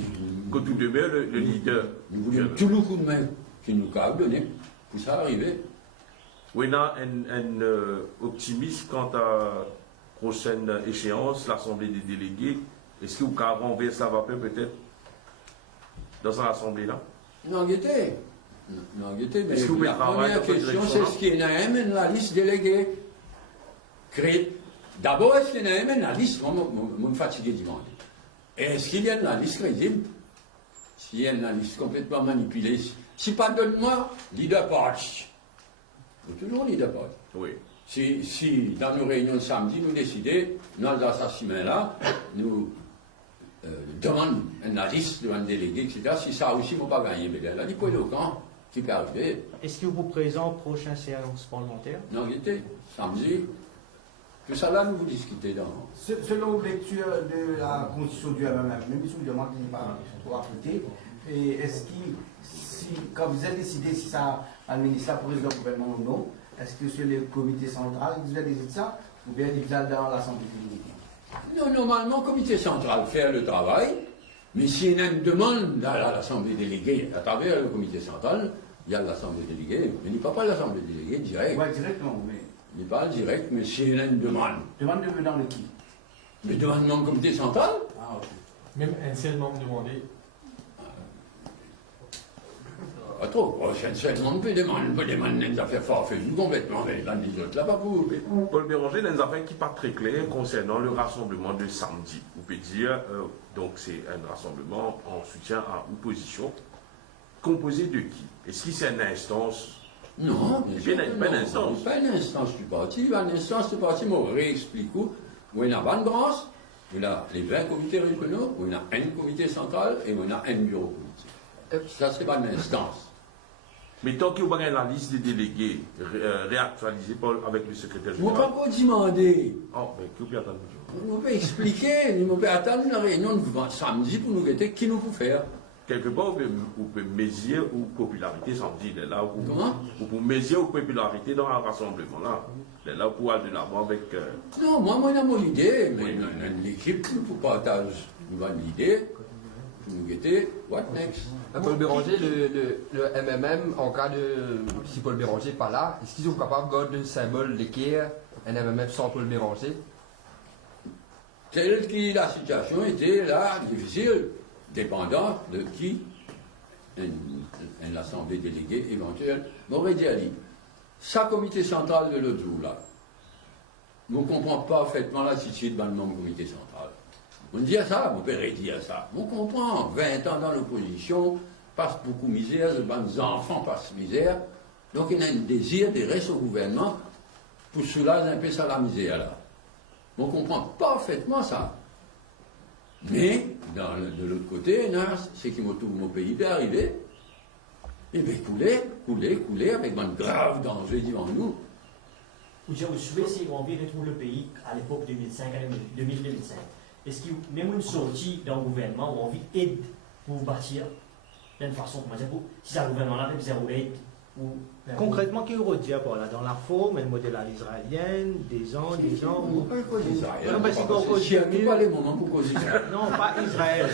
quand tout demeure le leader. Nous voulions tout le coup de main qu'il nous a donné pour ça arriver. Oui, on a un optimisme quant à prochaine échéance, l'Assemblée des délégués, est-ce que vous pouvez renverser la vapeur peut-être dans cette Assemblée-là? Non, guettez. Non, guettez, mais est-ce que vous la première question, c'est est-ce qu'il y en a un dans la liste déléguée? D'abord, est-ce qu'il y en a un dans la liste? Moi, je me fatigue de demander. Est-ce qu'il y a dans la liste crédible? S'il y a dans la liste complètement manipulée, si pas donne-moi, leader party. Toujours leader party. Oui. Si dans nos réunions de samedi, nous décidons, dans l'assassinat-là, nous demandons une liste de délégués, etc. Si ça aussi ne va pas gagner, mais là, il peut aller au camp, qui peut arriver. Est-ce que vous présentez prochaine séance parlementaire? Non, était samedi. Tout ça là, nous vous discutez dans. Selon lecture de la constitution du MMM, même si vous demandez pas pour appliquer, et est-ce que, si, quand vous avez décidé si ça administre la président du gouvernement ou non, est-ce que c'est le comité central qui vous a décidé ça, ou bien il est dans l'Assemblée déléguée? Non, normalement, le comité central fait le travail, mais s'il y a une demande à l'Assemblée déléguée à travers le comité central, il y a l'Assemblée déléguée, mais il n'y a pas l'Assemblée déléguée direct. Oui, directement, mais. Il n'est pas direct, mais s'il y a une demande. Demande de venir dans le qui? Mais demande dans le comité central? Ah, ok. Même un seul membre demandé. Pas trop. Un seul membre peut demander des affaires farfelues complètement, mais là, les autres là-bas, vous. Paul Béranger, dans des affaires qui ne sont pas très claires concernant le rassemblement de samedi. Vous pouvez dire, donc c'est un rassemblement en soutien à l'opposition, composé de qui? Est-ce que c'est une instance? Non, pas une instance. Pas une instance du parti. Une instance du parti, moi, réexplique où il y a 20 branches, où il y a les 20 comités régionaux, où il y a un comité central et où il y a un bureau politique. Ça, c'est pas une instance. Mais tant qu'il y a la liste des délégués réactualisée avec le secrétaire Vous ne général. pouvez pas demander. Oh, mais que vous pouvez attendre? Vous pouvez expliquer, nous pouvons attendre la réunion de samedi pour nous guetter qui nous faut faire. Quelque part, vous pouvez mesurer ou popularité samedi. Là, Comment? Vous pouvez mesurer ou popularité dans un rassemblement là. Là, pour aller de l'avant avec. Non, moi, on a mon idée, mais l'équipe nous partage une bonne idée. Nous guetter, what next? Paul Béranger, le MMM, en cas de. Si Paul Béranger n'est pas là, est-ce qu'ils sont capables de garder le symbole d'équerre, un MMM sans Paul Béranger? Telle que la situation était là, difficile, dépendant de qui une assemblée déléguée éventuelle m'aurait dit à lui. Ça, comité central de l'autre jour, là, on ne comprend pas parfaitement la situation de mon comité central. On dit à ça, mon père dit à ça. On comprend, 20 ans dans l'opposition, passe beaucoup de misère, les enfants passent misère, donc il y a un désir de rester au gouvernement pour soulager un peu ça la misère là. On comprend parfaitement ça. Mais, de l'autre côté, c'est qui me trouve mon pays d'arriver, et bien couler, avec un grave danger devant nous. Vous savez si on vient retrouver le pays à l'époque 2005, 2005. Est-ce qu'il y a même une sortie d'un gouvernement où on vit aide pour bâtir d'une façon, comment dire, si c'est un gouvernement là, zéro aide ou. Concrètement, qu'est-ce qu'on dit par là? Dans la forme, le modèle israélien, des ans. On ne peut pas causer Israël. Non, parce qu'on Si on ne pas les moments pour causer Israël. Non, pas Israël.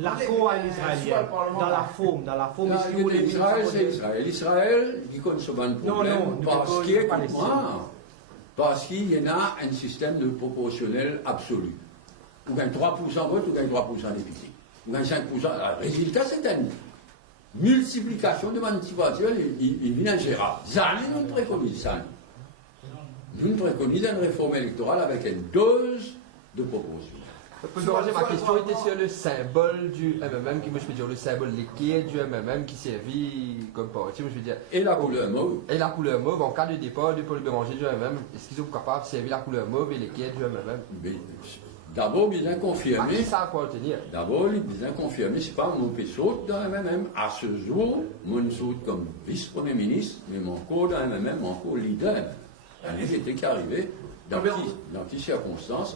L'arco à l'israélien. Dans la forme. Est-ce que vous voulez dire Israël, c'est Israël. Israël, il consomme un problème parce qu'il y en a un système de proportionnel absolu. Ou gagne 3% vote, ou gagne 3% député. Ou gagne 5%. Le résultat, c'est une multiplication de manipulation, il vient ingérable. Jamais nous préconisons ça. Nous préconisons une réforme électorale avec une dose de proportion. Ma question était sur le symbole du MMM, qui moi je peux dire le symbole l'équerre du MMM qui servit comme parti. Moi je veux dire. Et la couleur mauve. Et la couleur mauve, en cas de départ de Paul Béranger du MMM, est-ce qu'ils sont capables de servir la couleur mauve et l'équerre du MMM? D'abord, bien confirmé. Qui ça peut tenir? D'abord, bien confirmé, c'est pas mon saute dans le MMM. À ce jour, mon saute comme vice-premier ministre, mais mon corps dans le MMM, mon corps leader. L'année j'étais qu'arrivé, dans quelles circonstances?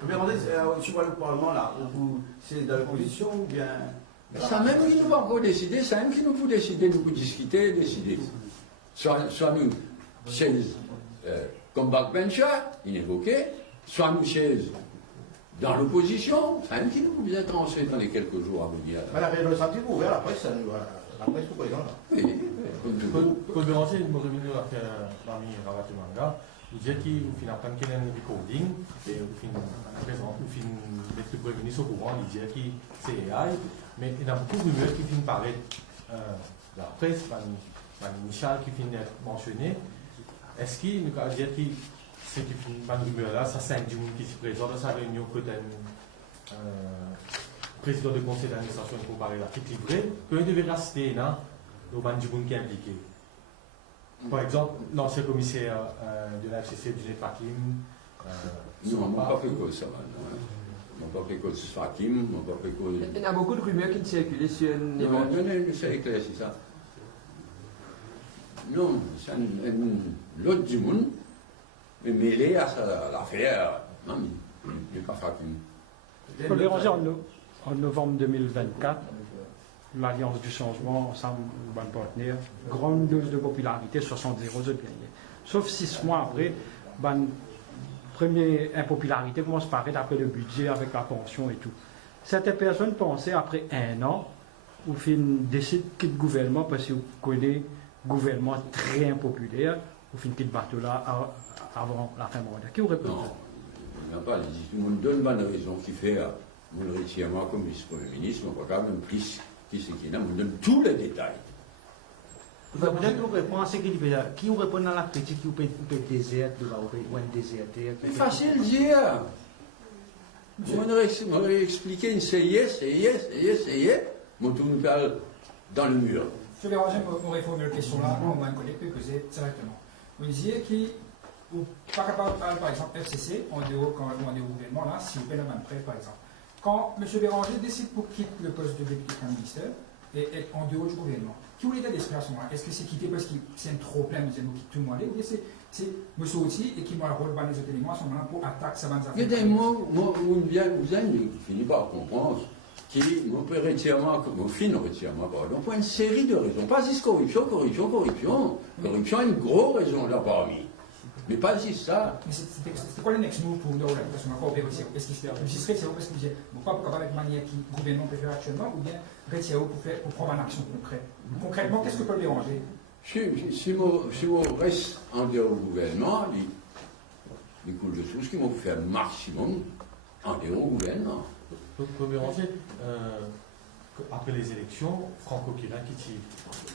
Vous pouvez demander, sur le Parlement, là, c'est dans l'opposition ou bien. Ça même qui nous va encore décider, c'est même qui nous faut décider, nous pouvons discuter, décider. Soit nous, chaises comme backbencher, inévoqué, soit nous chaises dans l'opposition, c'est même qui nous faut bien trancher dans les quelques jours à venir. Mais la réunion de samedi, vous ouvrez la presse, la presse au président là. Oui. Paul Béranger, nous revenons à faire parmi Rabat et Manga. Vous dites qu'il faut apprendre qu'il y a un recording, et vous finissez mettre le Premier ministre au courant, il dit que c'est AI, mais il y a beaucoup de rumeurs qui finissent par être dans la presse, Michel qui finit d'être mentionné. Est-ce qu'il nous dire que ce qui finit par une rumeur là, ça c'est un du monde qui se présente dans sa réunion que président du conseil d'administration pour parler de l'article livré, qu'il devait rester là, au ban du monde qui est impliqué. Par exemple, l'ancien commissaire de la FCC, Junet Fakim. Non, on n'a pas fait cause ça maintenant. On n'a pas fait cause Fakim, on n'a pas fait cause. Il y a beaucoup de rumeurs qui circulent sur une éventuelle. C'est éclairci ça. Non, c'est l'autre du monde, mais mêlé à l'affaire. Non, mais pas Fakim. Pour les ranger en novembre 2024, l'Alliance du Changement, ensemble, bon partenaire, grande dose de popularité, 70 euros de gagné. Sauf 6 mois après, première impopularité commence à apparaître après le budget, avec la pension et tout. Certaines personnes pensaient, après 1 an, ou décide de quitter le gouvernement parce que vous connaissez un gouvernement très impopulaire, ou fin quitte bateau là avant la fin du mandat. Qui vous répond? Non, il n'y a pas. On me donne une raison qui fait, mon réussir moi comme vice-premier ministre, on va quand même plus. Qui me donne tous les détails. Peut-être vous répondez à ce qu'il dit. Qui vous répond à la critique qui vous peut déserter, ou un déserter? C'est facile de dire. Je m'aurais expliqué une essayé, mon tour nous parle dans le mur. Je vais ranger mon réforme de question là, on va un collègue peut poser directement. Vous disiez qu'il n'est pas capable de parler, par exemple, FCC, en dehors du gouvernement, là, si vous payez la même prêt, par exemple. Quand M. Béranger décide pour quitter le poste de député Premier ministre et être en dehors du gouvernement, qui vous l'état d'esprit à ce moment-là? Est-ce que c'est quitter parce que c'est un trop plein, nous allons quitter tout le monde, ou bien c'est M. Outi et qui m'a le rôle de les autres éléments à ce moment-là pour attaquer sa bande affaires? Il y a des mots, vous avez fini par comprendre, qui me fait retirement, comme fin retirement, pardon, pour une série de raisons. Pas juste corruption. Corruption est une grosse raison là parmi. Mais pas juste ça. Mais c'était quoi le next move pour nous, la question encore vérifier? Est-ce qu'il se fait registrer, c'est parce que vous dites, pourquoi pour capable avec manière qui le gouvernement peut faire actuellement, ou bien retirer pour prendre une action concrète? Concrètement, qu'est-ce que peut le déranger? Si je reste en dehors du gouvernement, il coule de source qui m'ont fait un maximum en dehors du gouvernement. Peut mélanger, après les élections, Franco Kira qui tire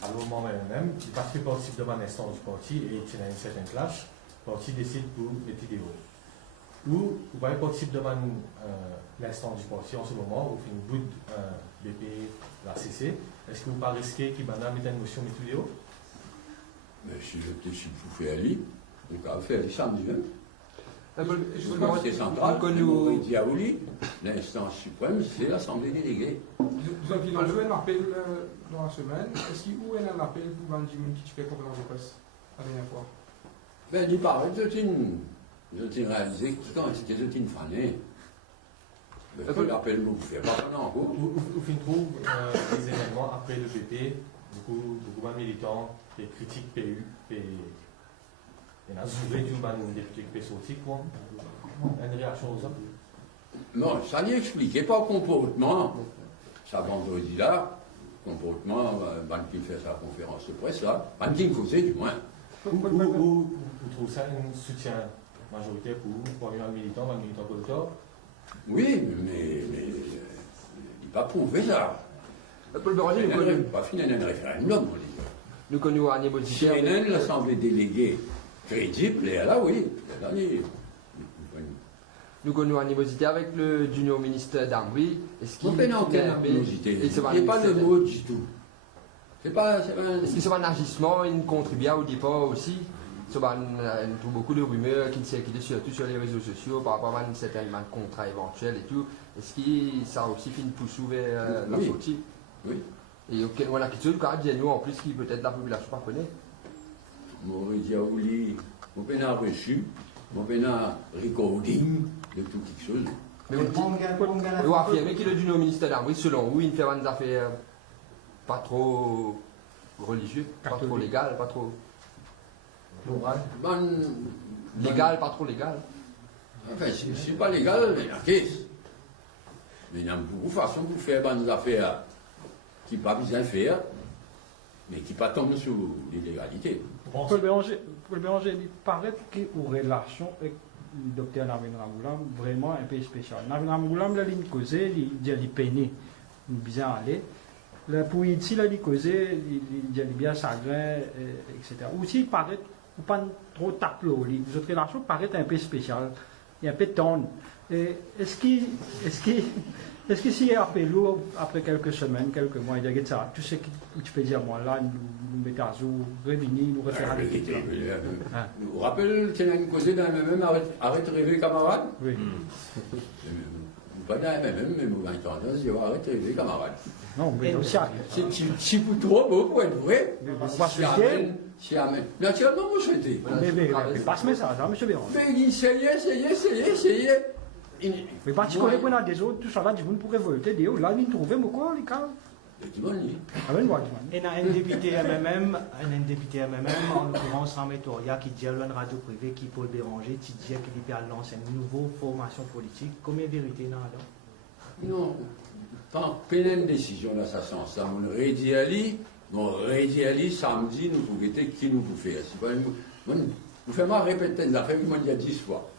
à le moment même, il participe de mon instance du parti et il tient une certaine clash. Le parti décide pour les vidéos. Ou vous voyez participe de l'instance du parti en ce moment, vous faites une bout de BP, la CC. Est-ce que vous ne pas risquer qu'il mette une motion de vidéo? Mais si je suis pour faire lui, donc on va faire les samedis même. Le comité central, le Diaouli, l'instance suprême, c'est l'Assemblée déléguée. Nous avons fait un appel dans la semaine. Est-ce qu'il y a un appel pour Van Diemen qui fait conférence de presse la dernière fois? Ben, il paraît que j'ai réalisé que c'était une fanée. L'appel vous fait pas en cours. Où trouve les événements après le PP, beaucoup de militants, des critiques PU, il y a souvent une député qui est sorti, quoi. Une réaction aux autres? Non, ça n'y expliquait pas le comportement. Ça vendredi là, comportement, qui fait sa conférence de presse là, qui me faisait du moins. Vous trouvez ça un soutien majoritaire pour un militant politique? Oui, mais il n'est pas prouvé ça. Paul Béranger, nous connaissons. Pas fini un référendum, nous connaissons animosité. Si l'Assemblée déléguée crédible, et là, oui. Nous connaissons animosité avec le junior ministre d'Arbuy. Est-ce qu'il n'y a aucune animosité? Il n'y a pas de mot du tout. Est-ce que c'est un agissement, il contribue au départ aussi? On trouve beaucoup de rumeurs qui circulent surtout sur les réseaux sociaux par rapport à un certain contrat éventuel et tout. Est-ce que ça a aussi fait une pousse vers la sortie? Oui. Et on a quelque chose de nous en plus qui peut-être la population ne connaît. Maurice Diaouli, on a reçu, on a recording de tout quelque chose. Mais on a affirmé qu'il est du ministère d'Arbuy, selon vous, il fait des affaires pas trop religieuses, pas trop légales, pas trop. Légal, pas trop légal. Enfin, si ce n'est pas légal, il y a un caisse. Mais il y a beaucoup de façons de faire des affaires qui ne sont pas bien faire, mais qui ne tombent sur l'illégalité. Paul Béranger, il paraît qu'il y a une relation avec le docteur Navin Ramoulam vraiment un peu spéciale. Navin Ramoulam, là, il causait, il dit qu'il peinait, il bien aller. Là, pour ici, là, il causait, il dit bien chagrin, etc. Aussi, il paraît, ou pas trop taplo, les autres relations paraissent un peu spéciales, il y a un peu tendre. Est-ce que si appelé après quelques semaines, quelques mois, il dit que ça, tu sais que tu peux dire, moi là, nous mettons à jour, revenir, nous refaire à l'équipe. Vous vous rappelez qu'il y a une cause dans le même arrête de rêver, camarade? Oui. Pas dans le même, mais vous avez tendance à dire arrête de rêver, camarade. Non, mais aussi. C'est trop beau pour être vrai. Si Amen. Naturellement, vous souhaitez. Mais passe le message, hein, M. Béranger. Mais essayez. Mais pas tu connais qu'on des autres, tout ça là, du monde pourrait voter, là, ils trouvent quoi, les cas. Et un député MMM, en l'occurrence Rametoria, qui dit à une radio privée qui Paul Béranger, qui dit qu'il peut lancer une nouvelle formation politique. Combien de vérité dans là? Non, pas une décision dans ce sens. On rédit samedi, nous pouvons guetter qui nous peut faire. Vous faites moi répéter des affaires qu'il m'a dit 10 fois.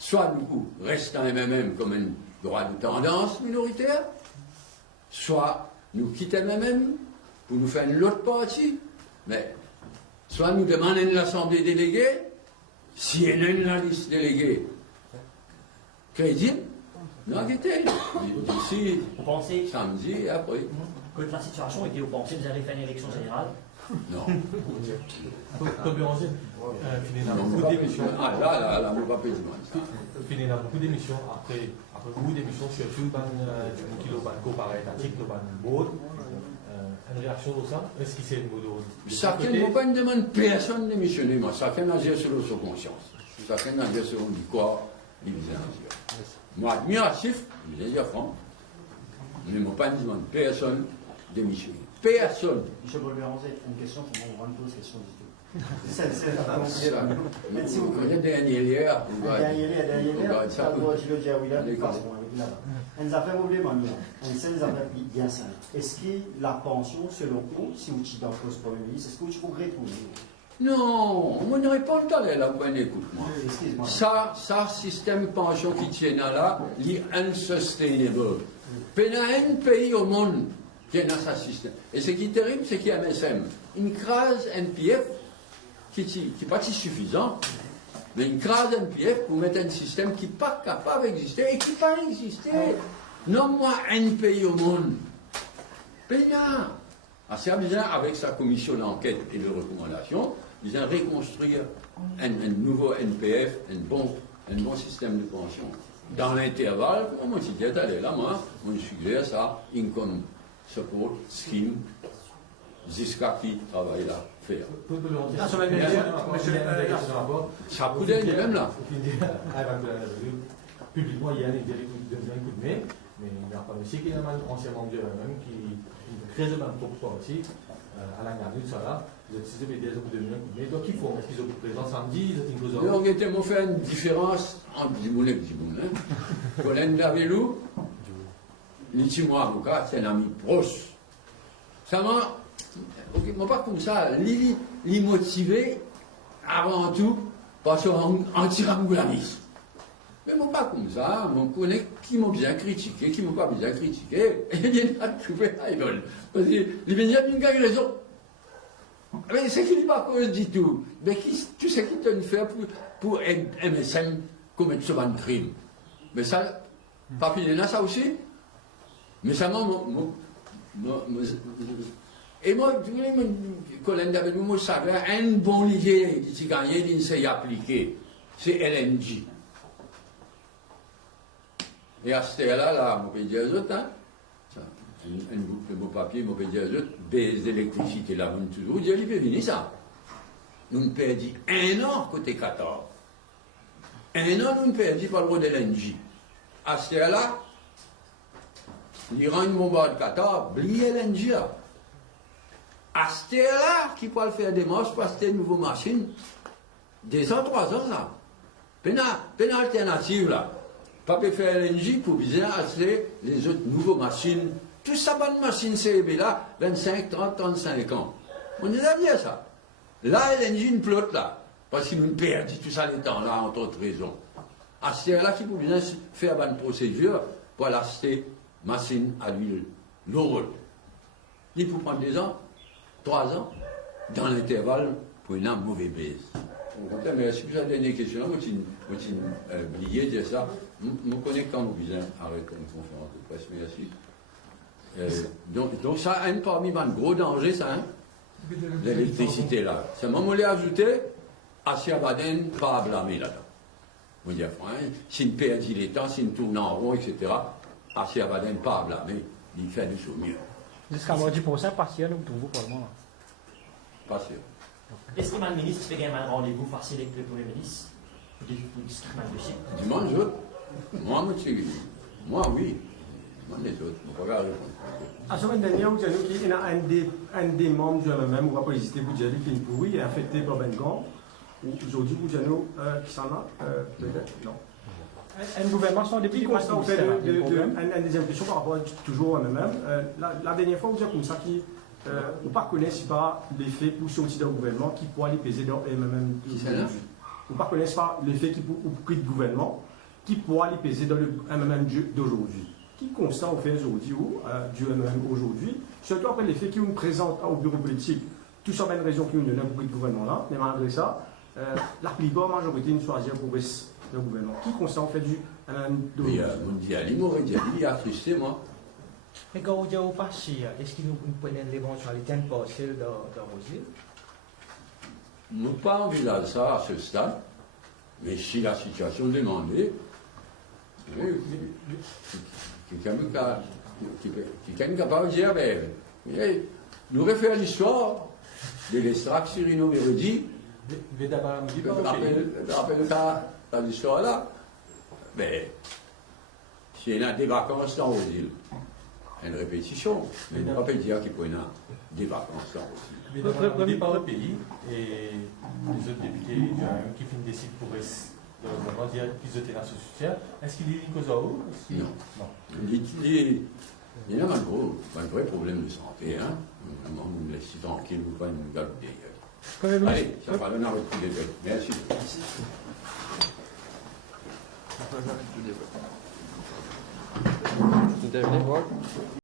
Soit nous restons MMM comme un droit de tendance minoritaire, soit nous quittons MMM pour nous faire une autre partie, mais soit nous demandons l'Assemblée déléguée, si elle a une liste déléguée crédible, nous arrêtons. D'ici samedi et après. Que la situation était au pensée, vous allez faire une élection générale? Non. Paul Béranger, Finet a beaucoup d'émissions. Ah là, on va pas dire ça. Finet a beaucoup d'émissions. Après beaucoup d'émissions, surtout dans le kilo comparé à l'article, dans le board. Une réaction de ça? Est-ce qu'il c'est une mode? Chacun ne peut pas demander personne de démissionner, moi. Chacun agit selon sa conscience. Chacun agit selon quoi il veut agir. Moi, admiratif, je vais dire franc, mais je ne peux pas demander personne de démissionner. Personne. Monsieur Paul Béranger, une question, on va me poser question du tout. Mais si vous connaissez dernier lien, ça doit être le dire oui là, une affaire problématique, une seule affaire bien simple. Est-ce que la pension, selon vous, si vous êtes dans le poste Premier ministre, est-ce que vous pourrez retourner? Non, on ne répond pas là, écoute-moi. Ça, système pension qui tient là, il est unsustainable. Il y a un pays au monde qui a ce système. Et ce qui est terrible, c'est qu'il y a MSM. Une crase NPF qui n'est pas si suffisant, mais une crase NPF pour mettre un système qui n'est pas capable d'exister et qui n'a pas existé. Non, moi, un pays au monde. Pénal. C'est bien avec sa commission d'enquête et de recommandation, ils ont reconstruire un nouveau NPF, un bon système de pension. Dans l'intervalle, comme on dit, allez là, moi, on suggère ça, income support scheme, jusqu'à qui travaille là, faire. Ça coûte même là. Publiquement, il y a un coup de main, mais il n'y a pas aussi qu'il y a un ancien membre de même qui crée de même propre aussi, à la garde de ça là. Vous êtes des coups de main, mais donc ils font, est-ce qu'ils ont présent samedi, ils ont donc, il m'a fait une différence entre Dimoun et Dimoun. Colin Davelou, l'Itimo avocat, c'est un ami proche. Ça m'a, pas comme ça, motivé avant tout par son anti-rangoulaniste. Mais moi pas comme ça, on connaît qui m'a bien critiqué, qui m'a pas bien critiqué, et il a trouvé à idole. Parce qu'il y a une raison. Mais c'est qu'il n'est pas cause du tout. Mais tu sais qu'il t'a fait pour un MSM commettre ce ban de crime. Mais ça, pas fini là, ça aussi. Mais ça m'a. Et moi, Colin David, moi, je savais, un bon lié qui gagnait, il s'est appliqué. C'est LNG. Et à ce là, on peut dire aux autres, hein. Un beau papier, on peut dire aux autres, baisse d'électricité, là, on toujours dit, il peut venir ça. Nous avons perdu 1 an côté Qatar. 1 an, nous avons perdu par le droit de LNG. À ce là, l'Iran, une bombarde Qatar, oubliez LNG là. À ce là, qui peut faire des marches pour acheter une nouvelle machine, 2 ans, 3 ans là. Peine alternative là. Pas faire LNG pour bien acheter les autres nouvelles machines. Tout ça, bonne machine CB là, 25, 30, 35 ans. On est à dire ça. Là, il y a une plotte là. Parce qu'ils nous perdent tout ça les temps là, entre autres raisons. À ce là qui peut bien faire une procédure pour acheter machine à l'huile, l'eau. Il faut prendre 2 ans, 3 ans, dans l'intervalle, pour une mauvaise baisse. Mais si vous avez des questions, vous oubliez de dire ça. Je connais quand nous visons arrêter une conférence de presse, merci. Donc ça a un parmi les gros dangers, ça, hein, l'électricité là. C'est moi qui l'ai ajouté, Asia Baden, pas à blâmer là-dedans. Vous dire, si une perdit les temps, si une tourne en rond, etc., Asia Baden, pas à blâmer, il fait du son mieux. Jusqu'à 10% partiel, vous trouvez pour le moment. Pas sûr. Est-ce que le ministre fait un rendez-vous facile avec le Premier ministre? Dimanche, moi, oui. Moi, les autres, on va répondre. La semaine dernière, vous avez dit qu'il y a un des membres du MMM, on va pas hésiter, vous avez dit qu'il est affecté par Bengan. Aujourd'hui, vous avez dit qui s'en a, peut-être, non. Un gouvernement sans député. Qui constate en fait une des impressions par rapport toujours au MMM. La dernière fois, vous avez comme ça qui. On ne connaît pas l'effet pour sortir d'un gouvernement qui pourrait aller peser dans le MMM d'aujourd'hui. On ne connaît pas l'effet qui pour quitter le gouvernement qui pourrait aller peser dans le MMM d'aujourd'hui. Qui constate au fait aujourd'hui du MMM aujourd'hui, surtout après l'effet qui nous présente au bureau politique, tout ça une raison qui nous donne pour quitter le gouvernement là, mais malgré ça, la plupart majorité nous choisit pour rester le gouvernement. Qui constate au fait du MMM d'aujourd'hui? Il m'aurait dit, il a attristé moi. Mais quand vous avez passé, est-ce qu'il nous prenait l'éventualité de passer dans vos îles? Je n'ai pas envisagé ça à ce stade, mais si la situation demandait, quelqu'un est capable de dire, nous refaire l'histoire de l'extract Cyrino Mérodi, rappelle l'histoire là, mais s'il y a des vacances dans vos îles, une répétition, mais on ne peut pas dire qu'il peut y avoir des vacances dans vos îles. Mais dans le départ au pays, et les autres députés qui finissent des sites pour vraiment dire qu'ils étaient dans ce soutien, est-ce qu'il y a une cause à eau? Non. Il y a un vrai problème de santé. Hein? On nous laisse tranquille, vous pouvez nous garder. Allez, ça va donner un retour des bêtes. Merci. Vous devez voir.